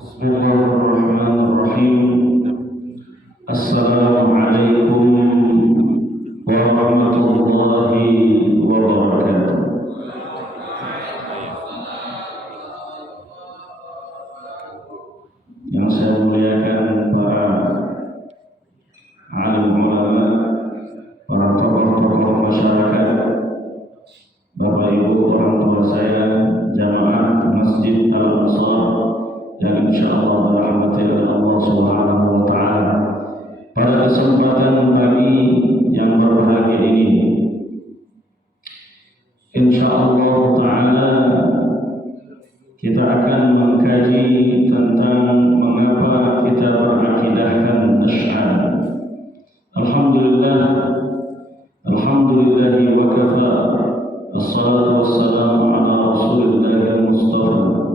Bismillahirrahmanirrahim. Assalamualaikum warahmatullahi wabarakatuh. Yang saya muliakan para alim ulama, para tokoh-tokoh masyarakat, Bapak Ibu orang tua saya, jamaah Masjid Al-Ansar yang insyaallah dirahmati oleh Allah Subhanahu wa taala. Pada kesempatan pagi yang berbahagia ini, insyaallah taala kita akan mengkaji tentang mengapa kita berakidahkan Asy'ari. Alhamdulillahi wa kafa. Assalatu wassalamu ala Rasulillahil Mustafa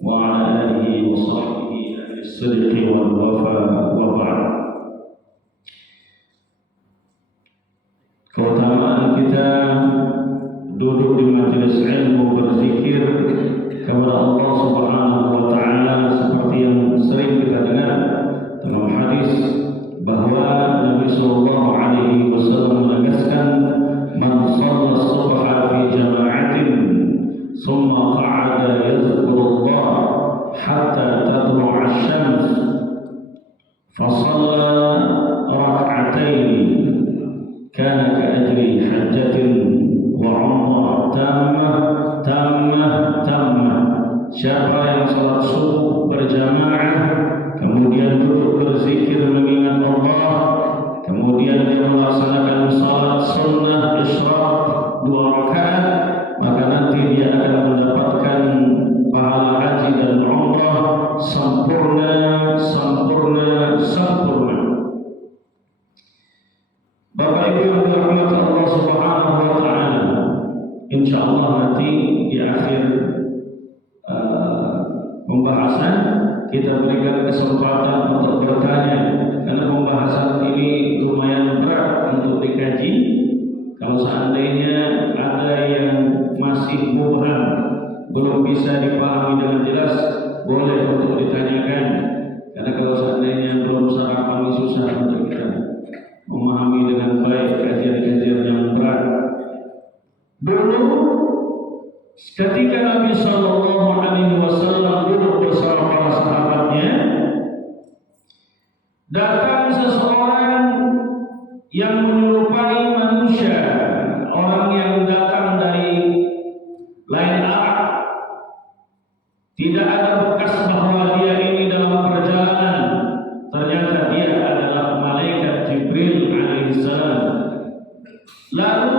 wa ala alihi wa sahbihi as-sidqi wal wafa wa ba'd. Keutamaan kita duduk di majelis ilmu berzikir kepada Allah Subhanahu wa taala seperti yang sering kita dengar dalam hadis bahwa Nabi sallallahu alaihi wasallam menegaskan, man shalla subha fi jama'atin thumma qa'ada yadhkurullah hatta tadlu'a asy-syams fa shalla rak'atain kana ka'ajri hajjatin wa 'umrah tammah. Siapa yang salat subuh berjamaah kemudian duduk berzikir mengingat Allah, kemudian dia melaksanakan salat sunnah isyraq 2 rakaat, maka nanti dia akan mendapatkan pahala haji dan umrah sempurna. Bapak Ibu yang dirahmati Allah Subhanahu wa taala, insyaallah nanti di akhir pembahasan kita berikan kesempatan untuk bertanya, karena pembahasan ini lumayan berat untuk dikaji. Kalau seandainya ada yang masih mubham, belum bisa dipahami dengan jelas, boleh untuk ditanyakan. Karena kalau seandainya belum sangat kami susah untuk kita memahami dengan baik kajian-kajian yang berat. Dulu ketika Nabi sallallahu alaihi wasallam duduk bersama para sahabatnya, datang seseorang yang menyerupai manusia, orang yang datang dari lain arah. Tidak ada bekas bahwa dia ini dalam perjalanan. Ternyata dia adalah malaikat Jibril alaihissalam. Lalu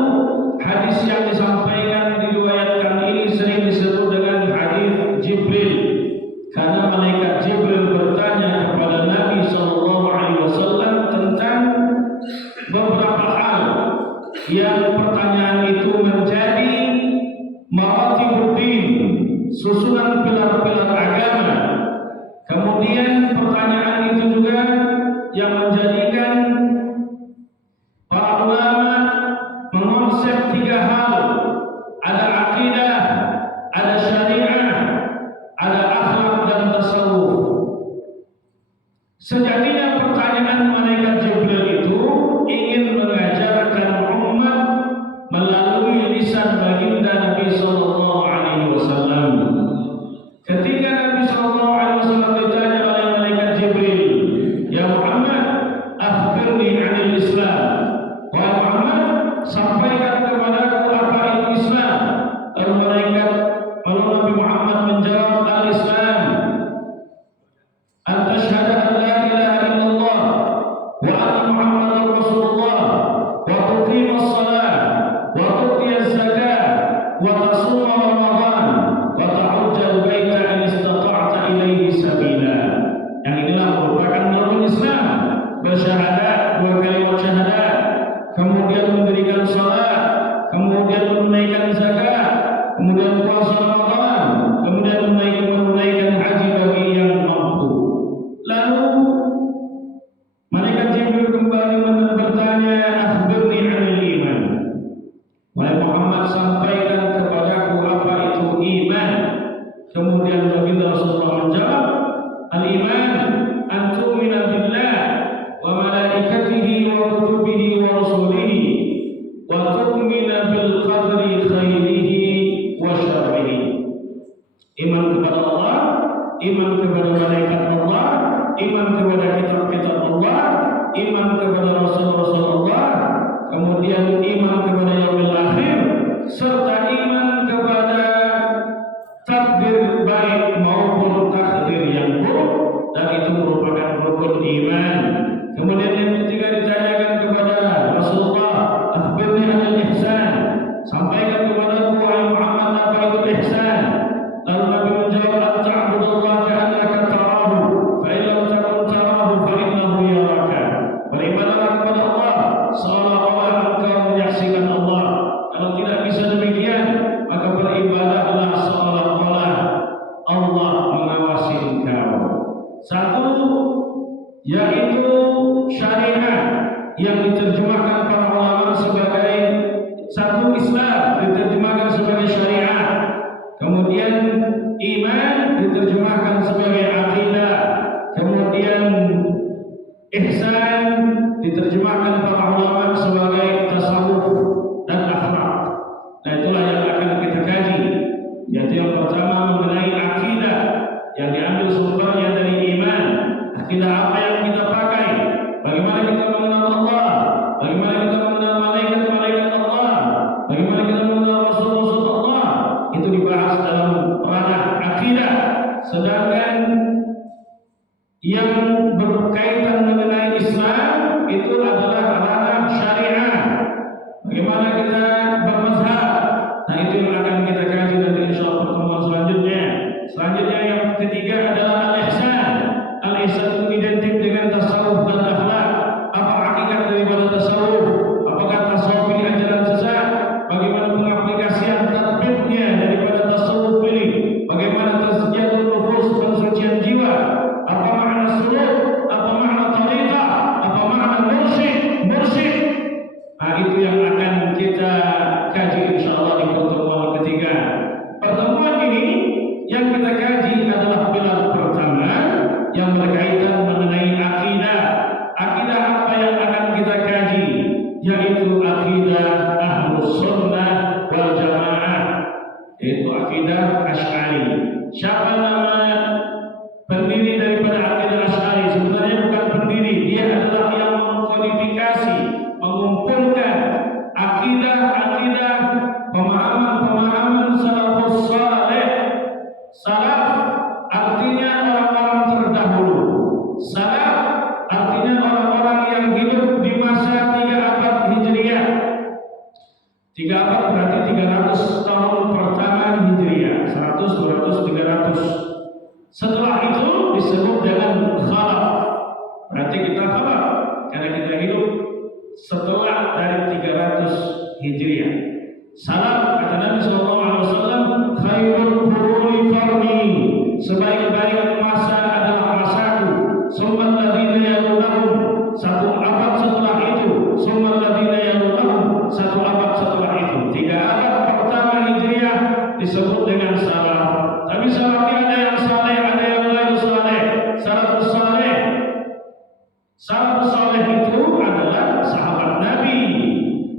hadis yang disampaikan diriwayatkan ini sering disebut dengan hadis Jibril, karena malaikat Jibril bertanya kepada Nabi sallallahu alaihi wasallam tentang beberapa hal yang pertanyaan itu menjadi maratibuddin, susunan pilar-pilar agama. Kemudian pertanyaan itu juga yang menjadikan para ulama mengonsep 3 hal: ada akidah, ada syariah, ada akhlak dan tasawuf. Sejatinya pertanyaan malaikat Jibril itu ingin mengajarkan umat melalui lisan baginda Nabi sallallahu alaihi wasallam. Ketika Nabi sallallahu alaihi wasallam ditanya oleh malaikat Jibril, "Ya Muhammad, akhbirni 'anil Islam." Wahai Muhammad, sampaikan kepadaku apa itu Islam. Lalu Nabi Muhammad menjawab, al-Islam an tashhadu an la ilaha illallah wa anna Muhammadar Rasulullah wa tuqimas shalah wa tu'tiyaz zakah wa tasuma Ramadan wa tahujjal baita in istata'ta ilaihi sabila. Yang inilah merupakan rukun Islam: bersyahadat, 2 kalimat syahadat, kemudian mendirikan salat, kemudian menunaikan zakat, kemudian puasa Ramadan, kemudian menunaikan haji bagi yang mampu. Lalu malaikat Jibril kembali bertanya, akhbirni 'anil iman. Wahai Muhammad, sampaikan kepadaku apa itu iman. Kemudian baginda Rasulullah menjawab, kepada malaikat Allah, iman kepada kitab-kitab Allah, iman kepada Rasul-Rasul Allah, kemudian iman kepada yaumil akhir, serta iman kepada takdir baik maupun takdir yang buruk, dan itu merupakan rukun iman. Kemudian yang ketiga ditanyakan kepada Rasulullah, akhbirni anil ihsan, sampaikan kepada wahai Muhammad apa itu ihsan. Lalu Nabi menjawab, ta'budullaha ka'annaka tarahu, fa in lam takun tarahu fa innahu yaraka. Berimanlah kepada Allah seolah-olah engkau menyaksikan Allah. Kalau tidak bisa demikian, maka beribadahlah seolah-olah Allah mengawasi engkau. Satu, yaitu syariat yang diterjemahkan para ulama sebagai satu Islam, diterjemahkan sebagai syariat. Kemudian iman diterjemahkan sebagai akidah. Kemudian ihsan diterjemahkan para ulama sebagai tasawuf dan akhlak. Nah, itulah yang akan kita kaji. Yaitu yang pertama mengenai akidah yang diambil sumbernya dari iman. Akidah apa yang kita pakai? Bagaimana kita mengenal Allah? Bagaimana kita mengenal malaikat-malaikat Allah? Bagaimana kita mengenal Rasul-Rasul Allah? Itu dibahas dalam ranah akidah. Sedangkan yang berkaitan mengenai Islam itu adalah ranah syariat. Bagaimana kita bermazhab? Nah, itu yang akan kita kaji nanti insyaallah pertemuan selanjutnya. Selanjutnya yang ketiga adalah al-ihsan. Al-ihsan itu identik dengan tasawuf dan akhlak. Apa hakikat daripada tasawuf? Apakah tasawuf ini ajaran sesat? Bagaimana pengaplikasian tatbiknya daripada tasawuf ini? Bagaimana tazkiyatun nufus, pensucian jiwa? Apa makna suluk? Apa makna tariqah? Apa makna mursyid? Nah, itu yang akan kita kaji insyaallah di pertemuan ketiga. Pertemuan ini yang kita kaji adalah pilar pertama yang berkaitan mengenai akidah. Akidah apa yang akan kita kaji? Yaitu akidah Ahlus Sunnah wal Jamaah, yaitu akidah Asy'ari. Siapa nama pendiri daripada akidah Asy'ari? Sebenarnya bukan pendiri, dia adalah yang mengkodifikasi, mengumpulkan akidah-akidah, pemahaman-pemahaman salafus saleh. Salaf artinya orang-orang terdahulu. Salaf artinya orang-orang yang hidup di masa 3 abad Hijriah. 3 abad berarti 300 tahun pertama Hijriah, 100, 200, 300. Setelah itu disebut dengan khalaf. Berarti kita khalaf karena kita hidup setelah dari 300 Hijriah. Salaf kata Nabi sallallahu alaihi wasallam, khairul quruni qarni, sebaik-baik masa adalah masaku. Summal ladzina yalunahum, satu abad setelah itu. Summal ladzina yalunahum, satu abad setelah itu. 3 abad pertama Hijriah disebut dengan salaf. Tapi salaf ini ada yang saleh, ada yang lain saleh. Salafus saleh. Salafus saleh itu adalah sahabat Nabi.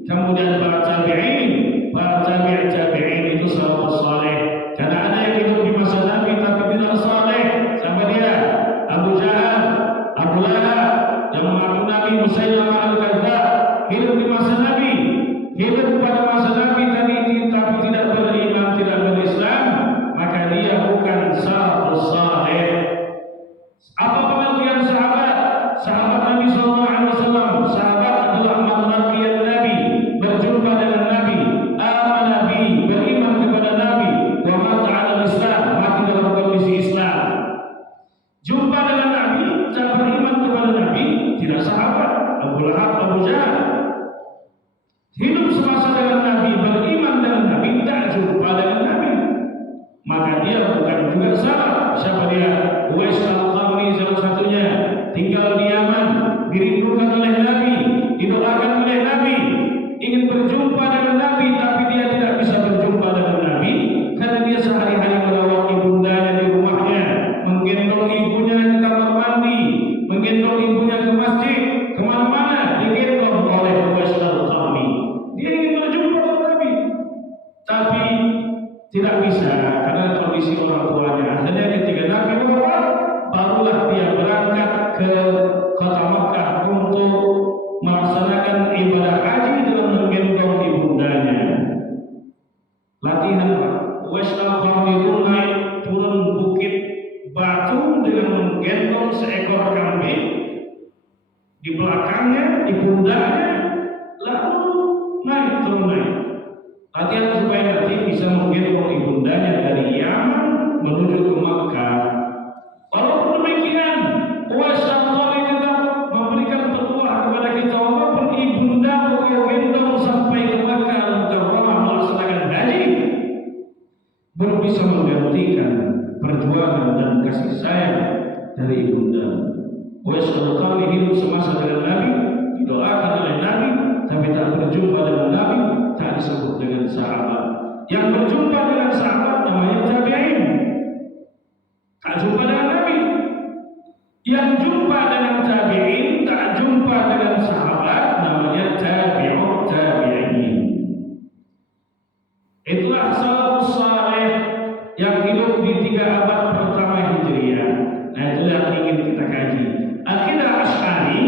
Kemudian para tabi'in, para tabi'in itu salafus saleh. Karena ada yang hidup di masa Nabi tapi tidak saleh. Sama dia Abu Jahal, Abu Lahab, yang mengaku Nabi, Musailamah al-Kadzdzab, hidup di masa Nabi, hidup pada masa Nabi tapi tidak beriman, tidak berislam, maka dia bukan salafus saleh. Apa pengertian sahabat? Sahabat Nabi sallallahu alaihi wasallam, sahabat adalah man laqiyan Nabi, berjumpa dengan Nabi, aman Nabi, beriman kepada Nabi, wa mata 'ala Islam, mati dalam kondisi Islam. Jumpa dengan Nabi, tak beriman kepada Nabi, tidak sahabat. Abu Lahab, Abu Jahal. Hidup semasa dengan Nabi, beriman dengan Nabi, tak jumpa dengan Nabi, maka dia bukan juga sahabat. Siapa dia? Uwais al-Qarni salah satunya, tinggal di Yaman, dirindukan oleh Nabi, didoakan oleh Nabi, ingin berjumpa dengan Nabi, tapi dia tidak bisa berjumpa dengan Nabi karena dia sehari-hari merawat ibundanya di rumahnya, menggendong ibunya ke kamar mandi, menggendong ibunya ke masjid, kemana-mana digendong oleh Uwais al-Qarni. Dia ingin berjumpa dengan Nabi, tapi tidak bisa karena kondisi orang tuanya. Akhirnya ketika Nabi dengan menggendong seekor kambing di belakangnya, di pundaknya, lalu naik turun naik. Latihan supaya nanti bisa menggendong ibundanya dari Yaman menuju ke Makkah. Walaupun demikian, Uwais Al-Qarni tetap memberikan petuah kepada kita, walaupun ibunda kau gendong sampai ke Makkah Al-Mukarramah melaksanakan haji, belum bisa menggantikan perjuangan dan kasih sayang dari ibunda. Uwais Al-Qarni hidup semasa dengan Nabi, didoakan oleh Nabi, tapi tak berjumpa dengan Nabi, tak disebut dengan sahabat. Yang berjumpa dengan sahabat namanya tabi'in, tak jumpa dengan Nabi. Yang jumpa dengan tabi'in, tak jumpa dengan sahabat, namanya tabi'ut tabi'in. Itulah salafus saleh yang hidup di 3 abad pertama Hijriah. Nah, itu yang ingin kita kaji. Akidah Asy'ari,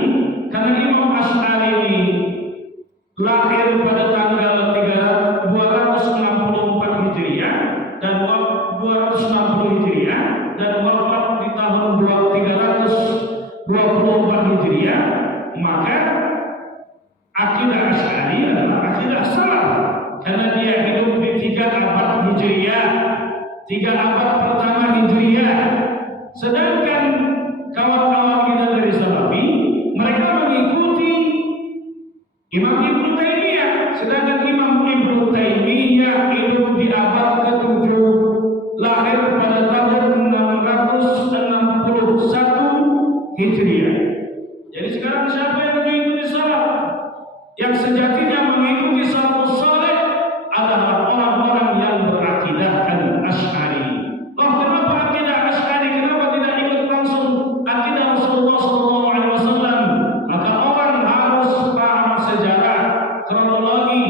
karena Imam Asy'ari ini lahir pada tanggal 264 Hijriah dan 260 Hijriah dan wafat di tahun 324 Hijriah, maka akidah Asy'ari adalah akidah salaf karena dia hidup di 3 abad Hijriah, 3 abad pertama Hijriah. Sedangkan kawan-kawan kita dari Salafi, mereka mengikuti Imam Ibnu Taimiyah, sedangkan Imam Ibnu Taimiyah hidup di abad ke-7, lahir pada tahun 661 Hijriah. Jadi sekarang siapa yang mengikuti salaf? Yang sejatinya mengikuti salafus saleh adalah orang-orang yang berakidahkan Asy'ari. Oh, kenapa akidah Asy'ari? Kenapa tidak ikut langsung akidah Rasulullah SAW? Maka orang harus paham sejarah, kronologi.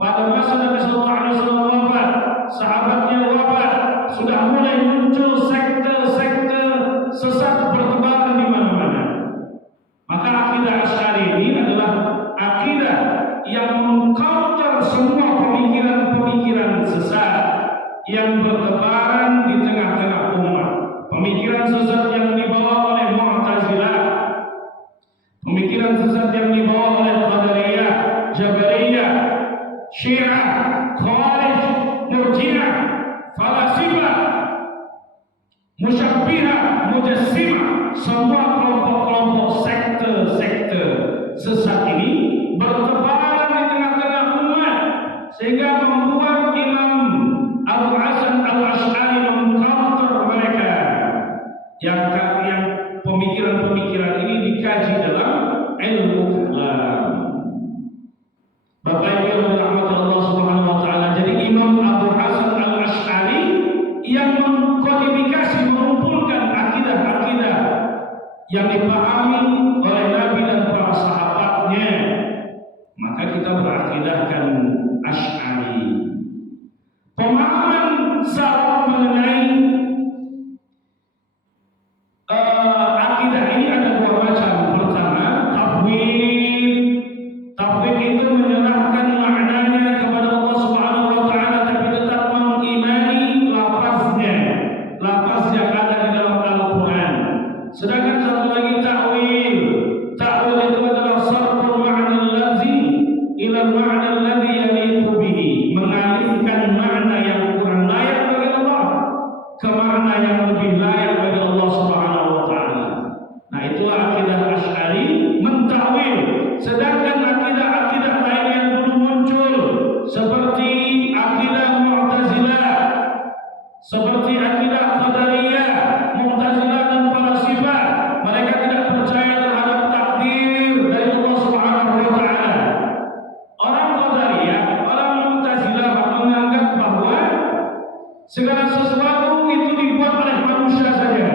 Pada masa Nabi SAW wafat, sahabatnya wafat, sudah mulai muncul sekte-sekte sesat bertebaran di mana-mana. Maka akidah Asy'ari ini adalah akidah yang mengcounter semua pemikiran-pemikiran sesat yang bertebaran di tengah-tengah umat. Pemikiran sesat yang dibawa oleh Mu'tazilah, pemikiran sesat yang dibawa oleh Qadariyah, Jabariyah, Syiah, Khawarij, Murji'ah, Falasifah, Musyabbihah, Mujassimah, semua kelompok-kelompok sekte-sekte sesat ini bertebaran di tengah-tengah umat sehingga membuat Imam Abu Hasan Al-Asy'ari mengcounter mereka. Yang pemikiran-pemikiran ini dikaji dalam ilmu kalam. Bapak Ibu yang dirahmati Allah Subhanahu wa taala, jadi Imam Abu Hasan Al-Asy'ari yang mengkodifikasi, mengumpulkan akidah-akidah yang dipahami oleh Nabi dan para sahabatnya, maka kita berakidahkan Asy'ari. Pemahaman salaf mengenai akidah ini ada 2 macam. Pertama, tafwid. Tafwid itu menyerahkan maknanya kepada Allah Subhanahu wa taala tapi tetap mengimani lafaznya, lafaz yang ada di dalam Al-Qur'an. Sedangkan satu lagi ta'wil. Ta'wil itu adalah sarful ma'na allazi ila al-ma'na alladhi yaliqu bihi, mengalihkan makna yang kurang layak bagi Allah ke makna yang lebih layak bagi Allah Subhanahu wa taala. Nah, itulah akidah Asy'ari, menta'wil. Sedangkan akidah-akidah lain yang dulu muncul seperti akidah Mu'tazilah, seperti akidah Qadariyah, Mu'tazilah dan Falasifah, mereka tidak percaya terhadap takdir dari Allah Subhanahu wa taala. Orang Qadariyah, orang Mu'tazilah menganggap bahwa segala sesuatu itu dibuat oleh manusia saja.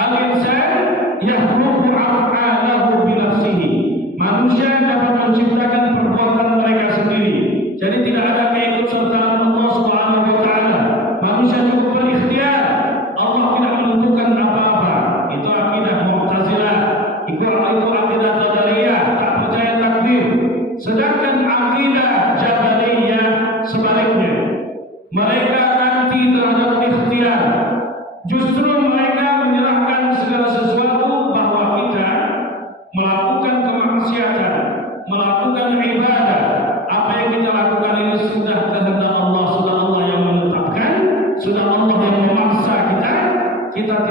Al-insan yakhluqu af'alahu bi nafsihi. Manusia dapat menciptakan perbuatan mereka sendiri. Jadi tidak ada keikutsertaan Allah Subhanahu wa taala. Manusia cukup berikhtiar. Allah tidak menentukan apa-apa. Itu akidah Mu'tazilah. Itu akidah Qadariyah, tak percaya takdir. Sedangkan akidah Jabariyah sebaliknya. Mereka anti terhadap ikhtiar. Justru mereka menyerahkan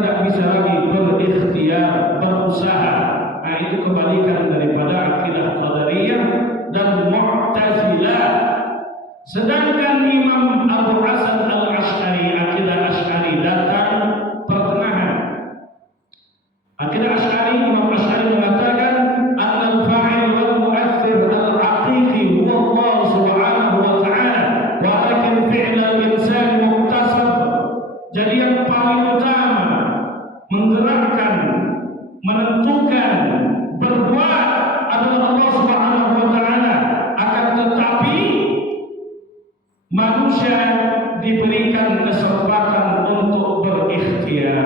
tidak bisa lagi berikhtiar, berusaha. Nah, itu kebalikan daripada akidah Qadariyah dan Mu'tazilah. Sedangkan Imam Abu Hasan Al-Asy'ari, akidah Asy'ari datang pertengahan. Akidah Asy'ari, Imam Asy'ari mengatakan annal fa'il wal mu'aththir al-haqiqi huwa Allah subhanahu wa ta'ala, walakin fi'l al-insan muktasab. Jadi yang paling utama menggerakkan, menentukan, berbuat adalah Allah subhanahu wa ta'ala. Akan tetapi manusia diberikan kesempatan untuk berikhtiar.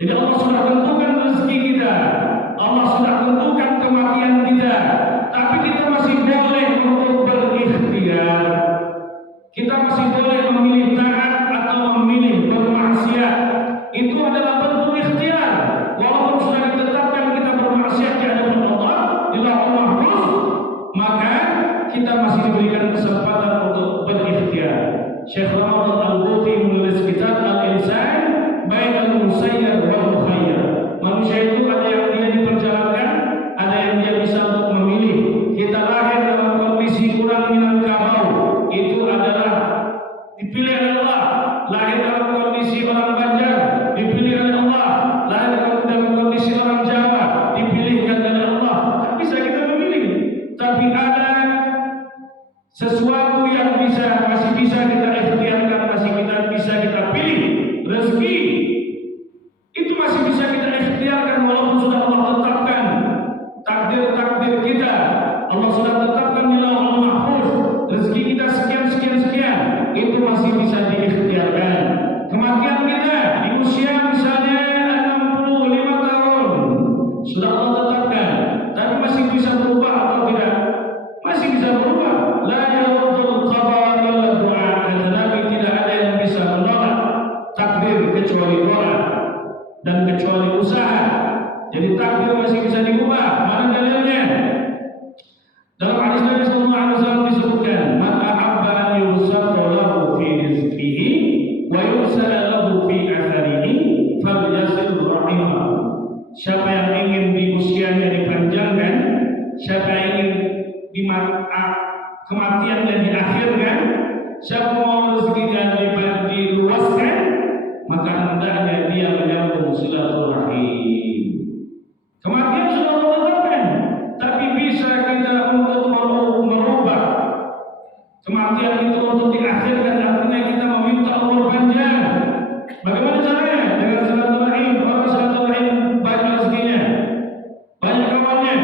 Jadi Allah sudah tentukan rezeki kita, Allah sudah tentukan kematian kita, tapi kita masih boleh untuk berikhtiar. Kita masih boleh memilih taat atau memilih bermaksiat. Itu adalah bentuk ikhtiar. Walaupun sudah ditetapkan kita bermaksiat di hadapan Allah di Lauhul Mahfuz, maka kita masih diberikan kesempatan untuk berikhtiar. Syekh Ramadan Al-Buti menulis kitab Al-Insan Bainal Musayyar wal Mukhayyar. Manusia itu ada yang dia diperjalankan, ada yang dia bisa untuk memilih. Kita lahir dalam kondisi kurang minal kabau, itu adalah dipilih oleh Allah. Lahir dalam kondisi orang Banjar, dipilih oleh Allah. Lahir dalam kondisi orang Jawa, dipilihkan oleh Allah. Tak bisa kita memilih. Tapi ada sesuatu yang masih bisa kita ikhtiarkan, masih bisa kita pilih. Rezeki itu masih bisa kita ikhtiarkan walaupun sudah Allah tetapkan takdir kita. Allah sudah tetapkan di Lauhul Mahfuz. Rezeki kita sekian, itu masih bisa diikhtiarkan. Kematian kita di usia misalnya 65 tahun sudah Allah tetapkan, tapi masih bisa berubah atau tidak? Masih bisa berubah. La yaruddul qada illa du'a. Kata Nabi, tidak ada yang bisa menolak takdir kecuali doa dan kecuali usaha. Jadi takdir masih bisa diubah. Mana dalilnya? Dalam hadis Nabi sallallahu alaihi wasallam disebutkan, "Man ahabba an yusafa lahu fi rizqihi wa yusala lahu fi atharihi falyasil rahimahu." Siapa yang ingin di usianya dipanjangkan, siapa yang ingin kematiannya diakhirkan, siapa mau rezekinya diluaskan, maka hendaknya dia menyambung silaturahim. Kematian sudah Allah tetapkan, tapi bisa kita untuk merubah kematian itu untuk diakhirkan. Artinya kita meminta umur panjang. Bagaimana caranya? Dengan silaturahim. Orang silaturahim banyak rezekinya, banyak kawannya,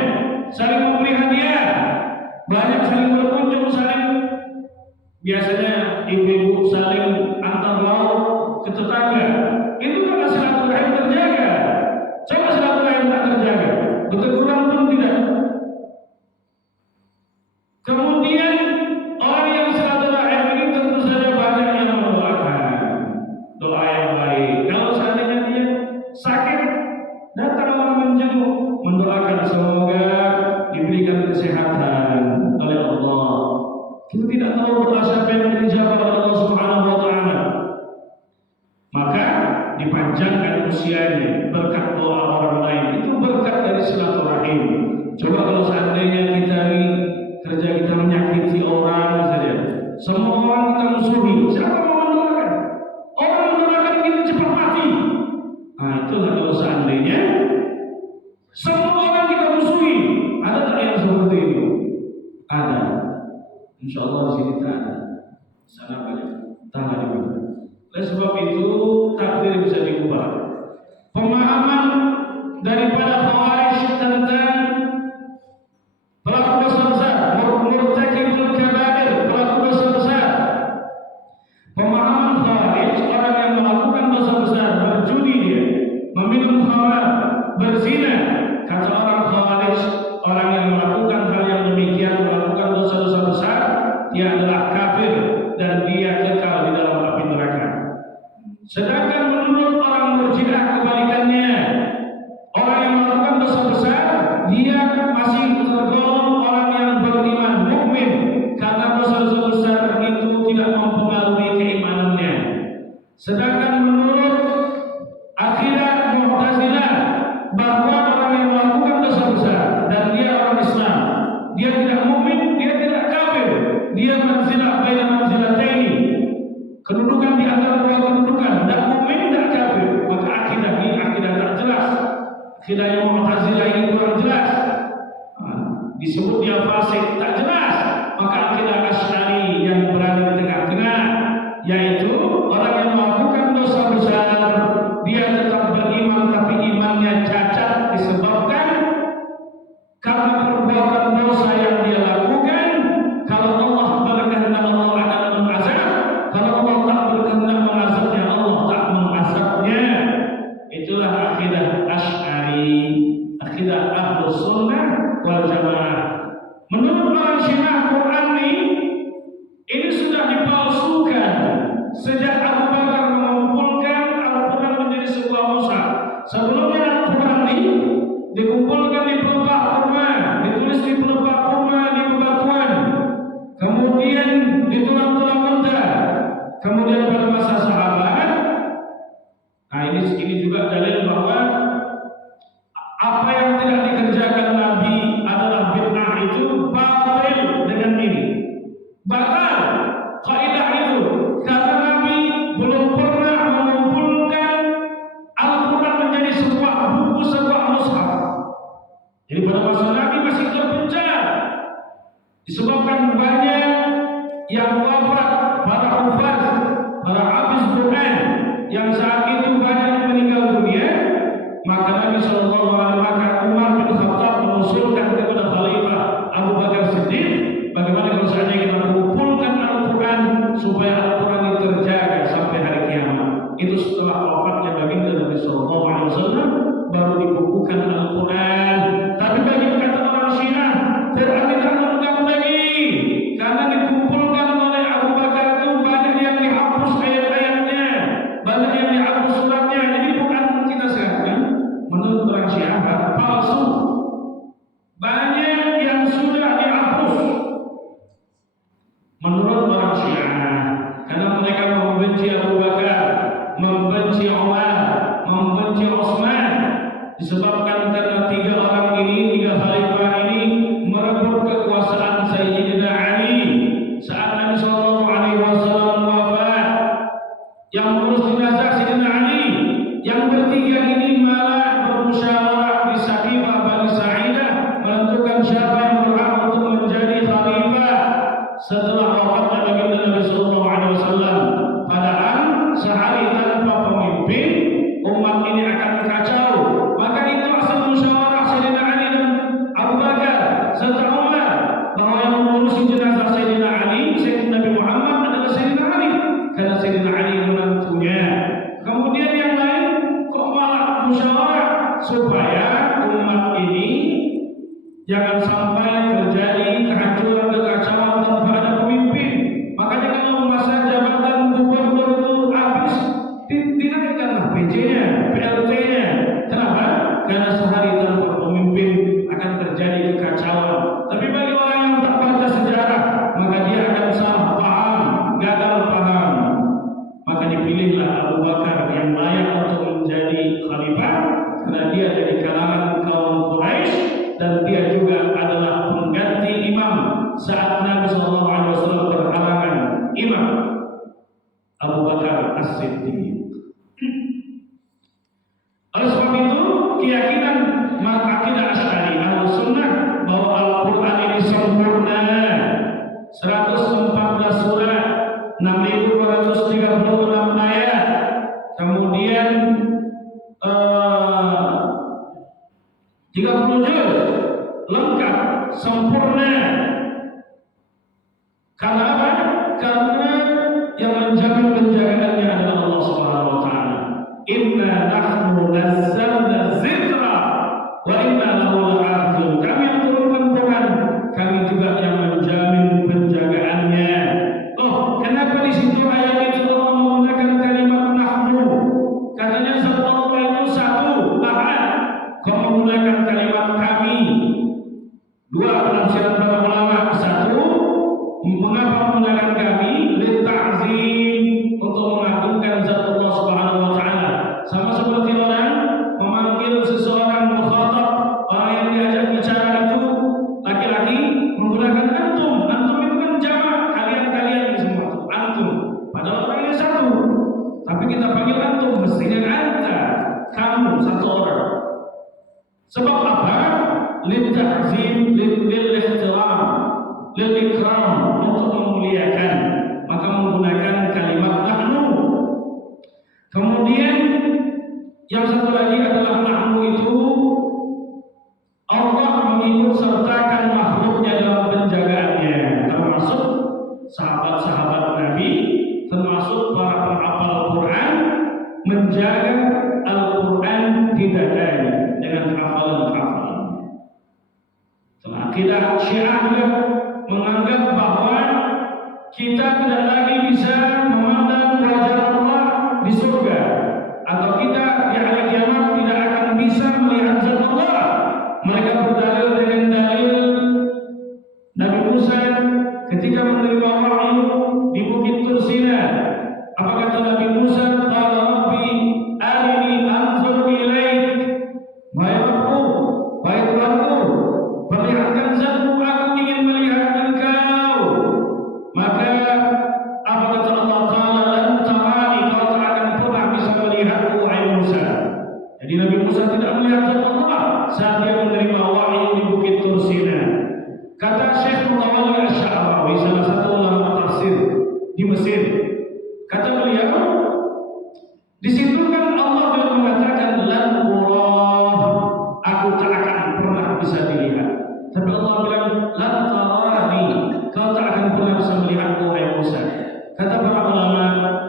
saling memberi hadiah, banyak saling berkunjung, saling biasanya ibu-ibu saling antar lauk ke tetangga. Itu kan silaturahim terjaga. Coba silaturahim tak terjaga, berteguran pun tidak. Kemudian orang yang silaturahim ini tentu saja banyak yang mendoakan doa yang baik. Kalau seandainya dia sakit, datang orang menjenguk, mendoakan semoga diberikan kesehatan oleh Allah. Kita tidak tahu doa siapa yang dijawab oleh Allah Subhanahu wa taala. Maka dipanjangkan usianya berkat doa orang lain. Itu berkat dari silaturahim. Coba kalau seandainya kita ini kerja kita menyakiti orang saja, semua orang kita musuhi, siapa mau mendoakan? Orang mendoakan kita cepat mati. Nah, itulah kalau seandainya semua orang kita musuhi. Ada tak yang seperti itu? Ada. Insya Allah di sini tak ada. Sana banyak. Tak ada. Oleh sebab itu takdir bisa diubah. Pemahaman daripada Khawarij tentang pelaku dosa besar, murtakibul kabair, pelaku dosa besar. Pemahaman Khawarij, orang yang melakukan dosa besar, berjudi dia, meminum khamar, berzina. Kata orang Khawarij, orang yang melakukan hal yang demikian, melakukan dosa-dosa besar, dia adalah dosa besar dan dia orang Islam. Dia tidak mukmin, dia tidak kafir. Dia manzilah baina manzilataini. Kedudukan di antara dua kedudukan, tidak mukmin, tidak kafir. Maka akidah ini akidah tak jelas. Akidah yang Mu'tazilah ini kurang jelas. Disebut dia fasik, tak jelas. Maka akidah Asy'ari yang berada di tengah-tengah, yaitu orang yang melakukan dosa besar, dia tetap beriman tapi imannya cacat disebabkan karena perbuatan dosa yang dia lakukan. Kalau Allah berkehendak, Allah akan mengazab. Kalau Allah tak berkehendak mengazabnya, Allah tak mengazabnya. Itulah akidah Asy'ari, akidah Ahlus Sunnah wal Jamaah. Menurut orang Syiah, Quran ini sudah dipalsukan sejak Abu Bakar mengumpulkan Al-Quran menjadi sebuah mushaf. Sebelumnya Al-Quran ini dikumpulkan di pelepah kurma, ditulis di pelepah kurma di bebatuan, kemudian di tulang-tulang unta, kemudian pada masa sahabat. Nah ini juga dalil bahwa apa yang tidak dikerjakan Nabi adalah bid'ah, itu batil dengan ini. Batal kaidah itu karena Nabi belum pernah mengumpulkan Al-Quran menjadi sebuah buku, sebuah mushaf. Jadi pada masa Nabi masih terpencar, disebabkan banyak yang wafat, para hufaz, para hafiz Quran yang saat itu banyak yang meninggal dunia. Maka Nabi Sallallahu Alaihi Wasallam, Umar bin Khattab mengusulkan kepada Khalifah Abu Bakar Siddiq, bagaimana kalau seandainya kita mengumpulkan Al-Quran supaya Al-Quran itu terjaga sampai hari kiamat. Itu setelah wafatnya baginda Nabi Sallallahu Alaihi Wasallam baru dibukukan Al-Quran. Tapi bagi kata orang Syiah, Quran tidak lengkap lagi karena dikumpulkan oleh Abu Bakar itu banyak yang dihapus ayat-ayatnya, banyak yang dihapus suratnya. Jadi bukan kita sekarang menurut orang Syiah palsu. Banyak yang sudah dihapus menurut orang Syiah karena mereka membenci Abu Bakar, membenci Umar, membenci Utsman, disebabkan karena tiga orang ini, tiga khalifah ini merebut kekuasaan Sayyidina Ali saat Nabi Sallallahu Alaihi Wasallam wafat. Yang mengurus jenazah Sayyidina Ali, yang bertiga ini malah bermusyawarah di Saqifah Bani Sa'idah menentukan siapa yang berhak untuk menjadi khalifah setelah wafatnya baginda Nabi Sallallahu Alaihi Wasallam. Padahal sehari tanpa pemimpin umat ini akan kacau. Maka itu asal musyawarah Sayyidina Ali dan Abu Bakar serta Umar bahwa yang mengurusi jenazah Sayyidina Ali, Sayyidina Nabi Muhammad adalah Sayyidina Ali karena Sayyidina Ali menantunya. Kemudian yang lain kok malah musyawarah supaya umat ini jangan sampai terjadi kehancuran, kekacauan tanpa ada pemimpin. Makanya kalau masa jabatan gubernur itu habis, dinaikkanlah PJ-nya, PLT-nya. Kenapa? Karena sehari tanpa pemimpin akan terjadi kekacauan. Tapi bagi orang yang tak baca sejarah, maka dia akan salah paham, gagal paham. Maka dipilihlah Abu Bakar yang layak untuk menjadi khalifah karena dia dari kalangan kaum Quraisy dan dia juga adalah pengganti imam saat Nabi Sallallahu Alaihi Wasallam berhalangan imam, Abu Bakar As-Siddiq. Oleh sebab itu keyakinan akidah Asy'ari Ahlus Sunnah bahwa Al-Quran ini sempurna, 114 surat, 6.236 ayat, kemudian 30 juz, lengkap, sempurna. Karena apa? Karena yang menjamin penjagaannya adalah Allah Subhanahu wa taala. Inna nahnu nazzalna dzikra wa inna lahu lahafizun. Kami yang turunkan Quran, kami juga yang menjamin penjagaannya. Oh, kenapa di situ ayat itu Allah menggunakan kalimat nahnu? Katanya satu Allah itu satu, ahad. Kau menggunakan kalimat kami. Dua penafsiran para ulama. Satu, mengapa menggunakan kami? Litta'zim, untuk mengagungkan zat Allah Subhanahu wa taala. Sama seperti orang memanggil seseorang mukhatab, orang yang lil ikram, untuk memuliakan, maka menggunakan kalimat nahnu. Kemudian yang satu lagi adalah nahnu itu Allah mengikut sertakan makhluknya dalam penjagaannya, termasuk sahabat-sahabat Nabi, termasuk para penghafal Quran, menjaga Al-Quran tidak dari dengan hafalan-hafalan. Akidah Syiah juga menganggap bahwa kita tidak lagi bisa memandang wajah Allah di surga, atau kita di hari kiamat tidak akan bisa melihat zat Allah. Mereka berdalil dengan dalil Nabi Musa ketika menerima wahyu di Bukit Tursina. Apa kata Nabi Musa? Qala Rabbi arini anzur ilaik. Wahai Rabbku, wahai Tuhanku, perlihatkan zatmu, aku ingin melihat engkau. Maka apa kata Allah Ta'ala? Lan tarani, kau tak akan pernah bisa melihatku, wahai Musa. Jadi Nabi Musa tidak melihat zat Allah saat dia menerima wahyu di Bukit Tursina. Kata Syekh Mutawalli Asy-Sya'rawi, salah satu ulama tafsir di Mesir, kata beliau, di situ kan Allah telah mengatakan lan urah, aku tak akan pernah bisa dilihat. Tapi Allah bilang lan tarani, kau tak akan pernah bisa melihatku, wahai Musa. Kata para ulama,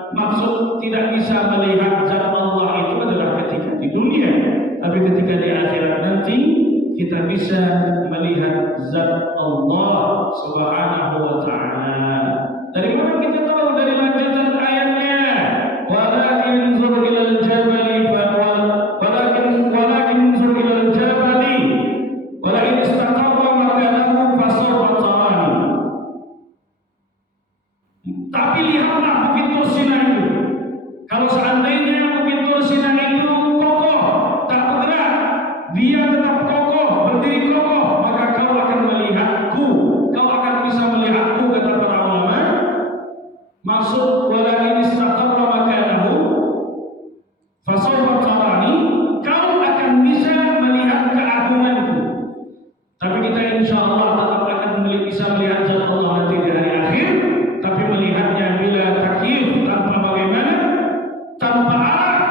maksud tidak bisa melihat zat Allah itu adalah ketika di dunia, tapi ketika di akhirat nanti kita bisa melihat zat Allah Subhanahu wa ta'ala. Dari mana kita tahu? Dari lanjutan ayatnya, walakin zur ilal jabali walakin zur ilal jabali walakin istaqarra makanahu fasawfa tarani. Tapi lihatlah Bukit Tursina itu. Kalau seandainya Bukit Tursina itu kokoh, tak bergerak, dia tetap kokoh, berdiri kokoh, maka kau akan melihatku, kau akan bisa melihatku, kata para ulama. Maksud walakin istaqarra makanahu fasawfa tarani, kau akan bisa melihat keagunganku. Tapi kita insyaallah tetap akan bisa melihat zat Allah nanti di hari akhir, tapi melihatnya bila takyif, tanpa bagaimana, tanpa arah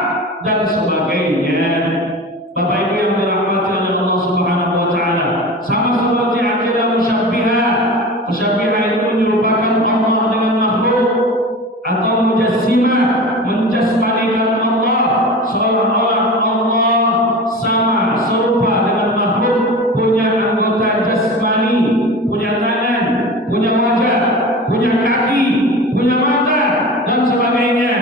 dan sebagainya. Bapak Ibu yang dirahmati oleh Allah Subhanahu wa taala, sama seperti akidah musyabbihah. Musyabbihah itu menyerupakan Allah dengan makhluk, atau mujassimah, menjasmanikan Allah seolah-olah Allah sama serupa dengan makhluk, punya anggota jasmani, punya tangan, punya wajah, punya kaki, punya mata dan sebagainya.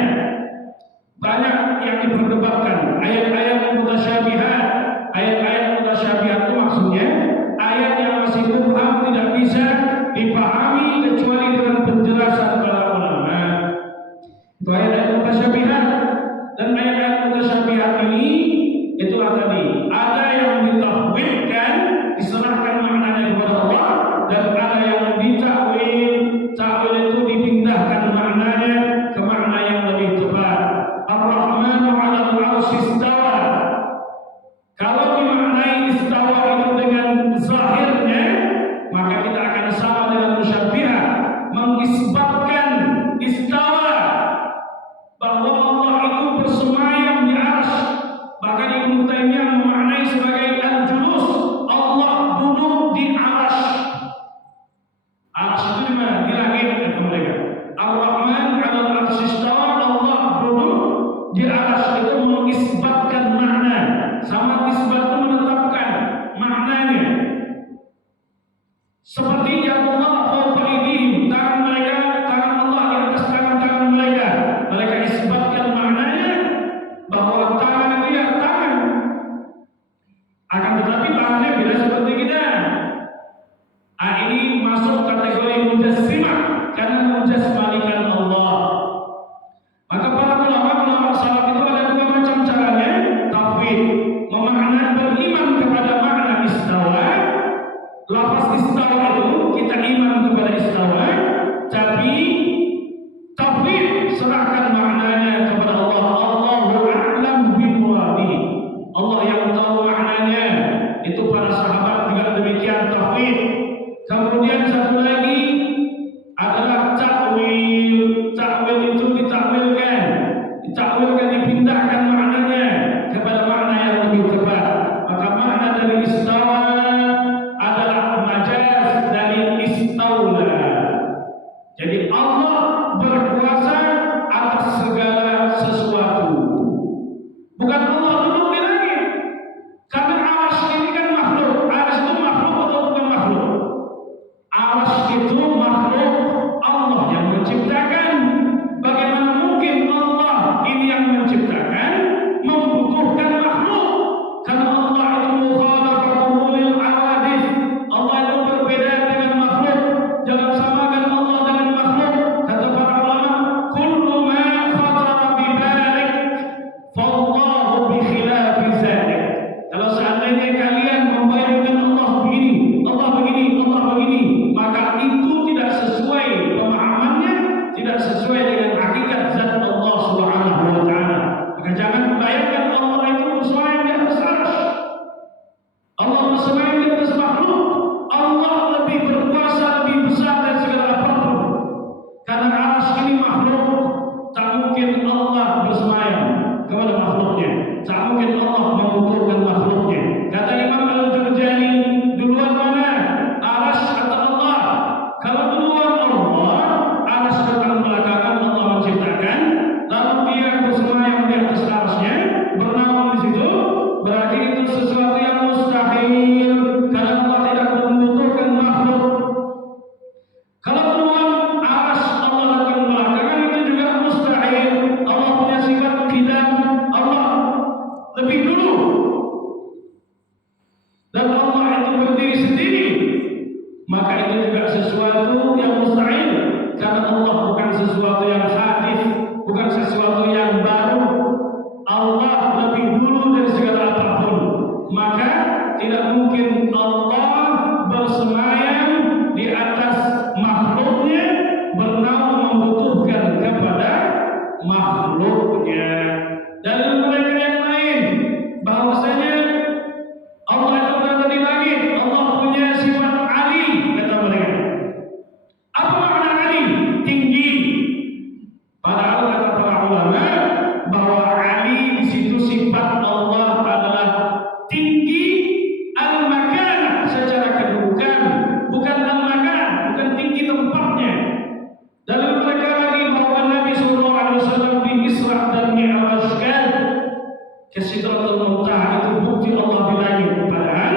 Banyak yang diperdebatkan. Ayat-ayat mutasyabihat, ayat-ayat mutasyabihat itu maksudnya ayat yang masih mubham, tidak bisa dipahami kecuali dengan penjelasan para ulama. Itu ayat-ayat mutasyabihat. Dan ayat-ayat mutasyabihat ini itulah tadi, ada yang ditafwidkan, diserahkan maknanya kepada Allah, dan ada yang ditakwil. Takwil itu dipindahkan maknanya ke makna yang lebih tepat. Ar-Rahmanu 'alal 'arsy istawa. Kalau dimaknai istawa itu dengan zahirnya, maka kita akan sama dengan musyabbihah, mengisbatkan istawa, bahwa Allah itu bersemayam di arsy. Bahkan Ibnu Taimiyah memaknai sebagai al-julus, Allah duduk di arsy. Arsy itu di mana? Di langit, kata mereka. Ar-Rahman 'alal 'arsy istawa, Allah duduk di arsy, itu mengisbatkan makna. Sama isbat itu menetapkan maknanya. Seperti yang Allah fawqa aydihim, tangan mereka, tangan Allah di atas tangan-tangan mereka. Mereka isbatkan maknanya bahwa tangan itu ya tangan. Akan tetapi tangannya tidak seperti kita. Ini masuk kategori mujassimah karena menjasmanikan Allah. Maka para ulama salaf itu ada dua macam caranya tafwid, memaknai, beriman kepada makna istawa. Lafaz istawa itu kita iman kepada istawa, tapi tafwid, serahkan maknanya kepada Allah. Allahu a'lam bi muradi. Allah yang tahu maknanya. Itu para sahabat juga demikian tafwid. Kemudian satu lagi maka itu juga sesuatu yang mustahil, karena Allah bukan sesuatu yang hadis, bukan sesuatu yang baru. Allah lebih dulu dari segala apapun, maka tidak mungkin Allah bersemayam di atas makhluknya, bernaung membutuhkan kepada makhluknya. Dalam mereka yang lain bahwasanya Allah itu berada di langit, Allah punya sifat Ali, kata mereka. Apa makna Ali? Tinggi. Padahal kata para ulama bahwa Ali di situ sifat Allah adalah tinggi al-makan secara kedudukan, bukan al-makan, bukan tinggi tempatnya. Dalam mereka lagi bahwa Nabi Sallallahu Alaihi Wasallam di Isra dan Mi'rajkan ke Sidratul Muntaha itu bukti Allah di langit. Padahal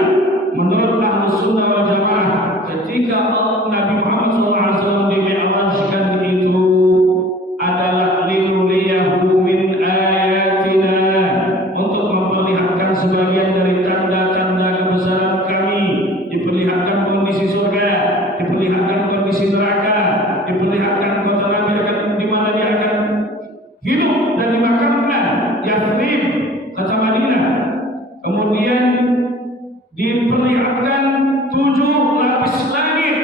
menurut Ahlus Sunnah wal Jamaah, ketika Nabi Muhammad SAW dimi'rajkan itu adalah linuliyahu min ayatina, untuk memperlihatkan sebagian dari tanda-tanda kebesaran kami, diperlihatkan kondisi surga, diperlihatkan kondisi neraka, diperlihatkan kota Nabi akan di mana dia akan hidup dan dimakamkan, Yathrib, kota Madinah. Kemudian diperlihatkan 7 lapis langit,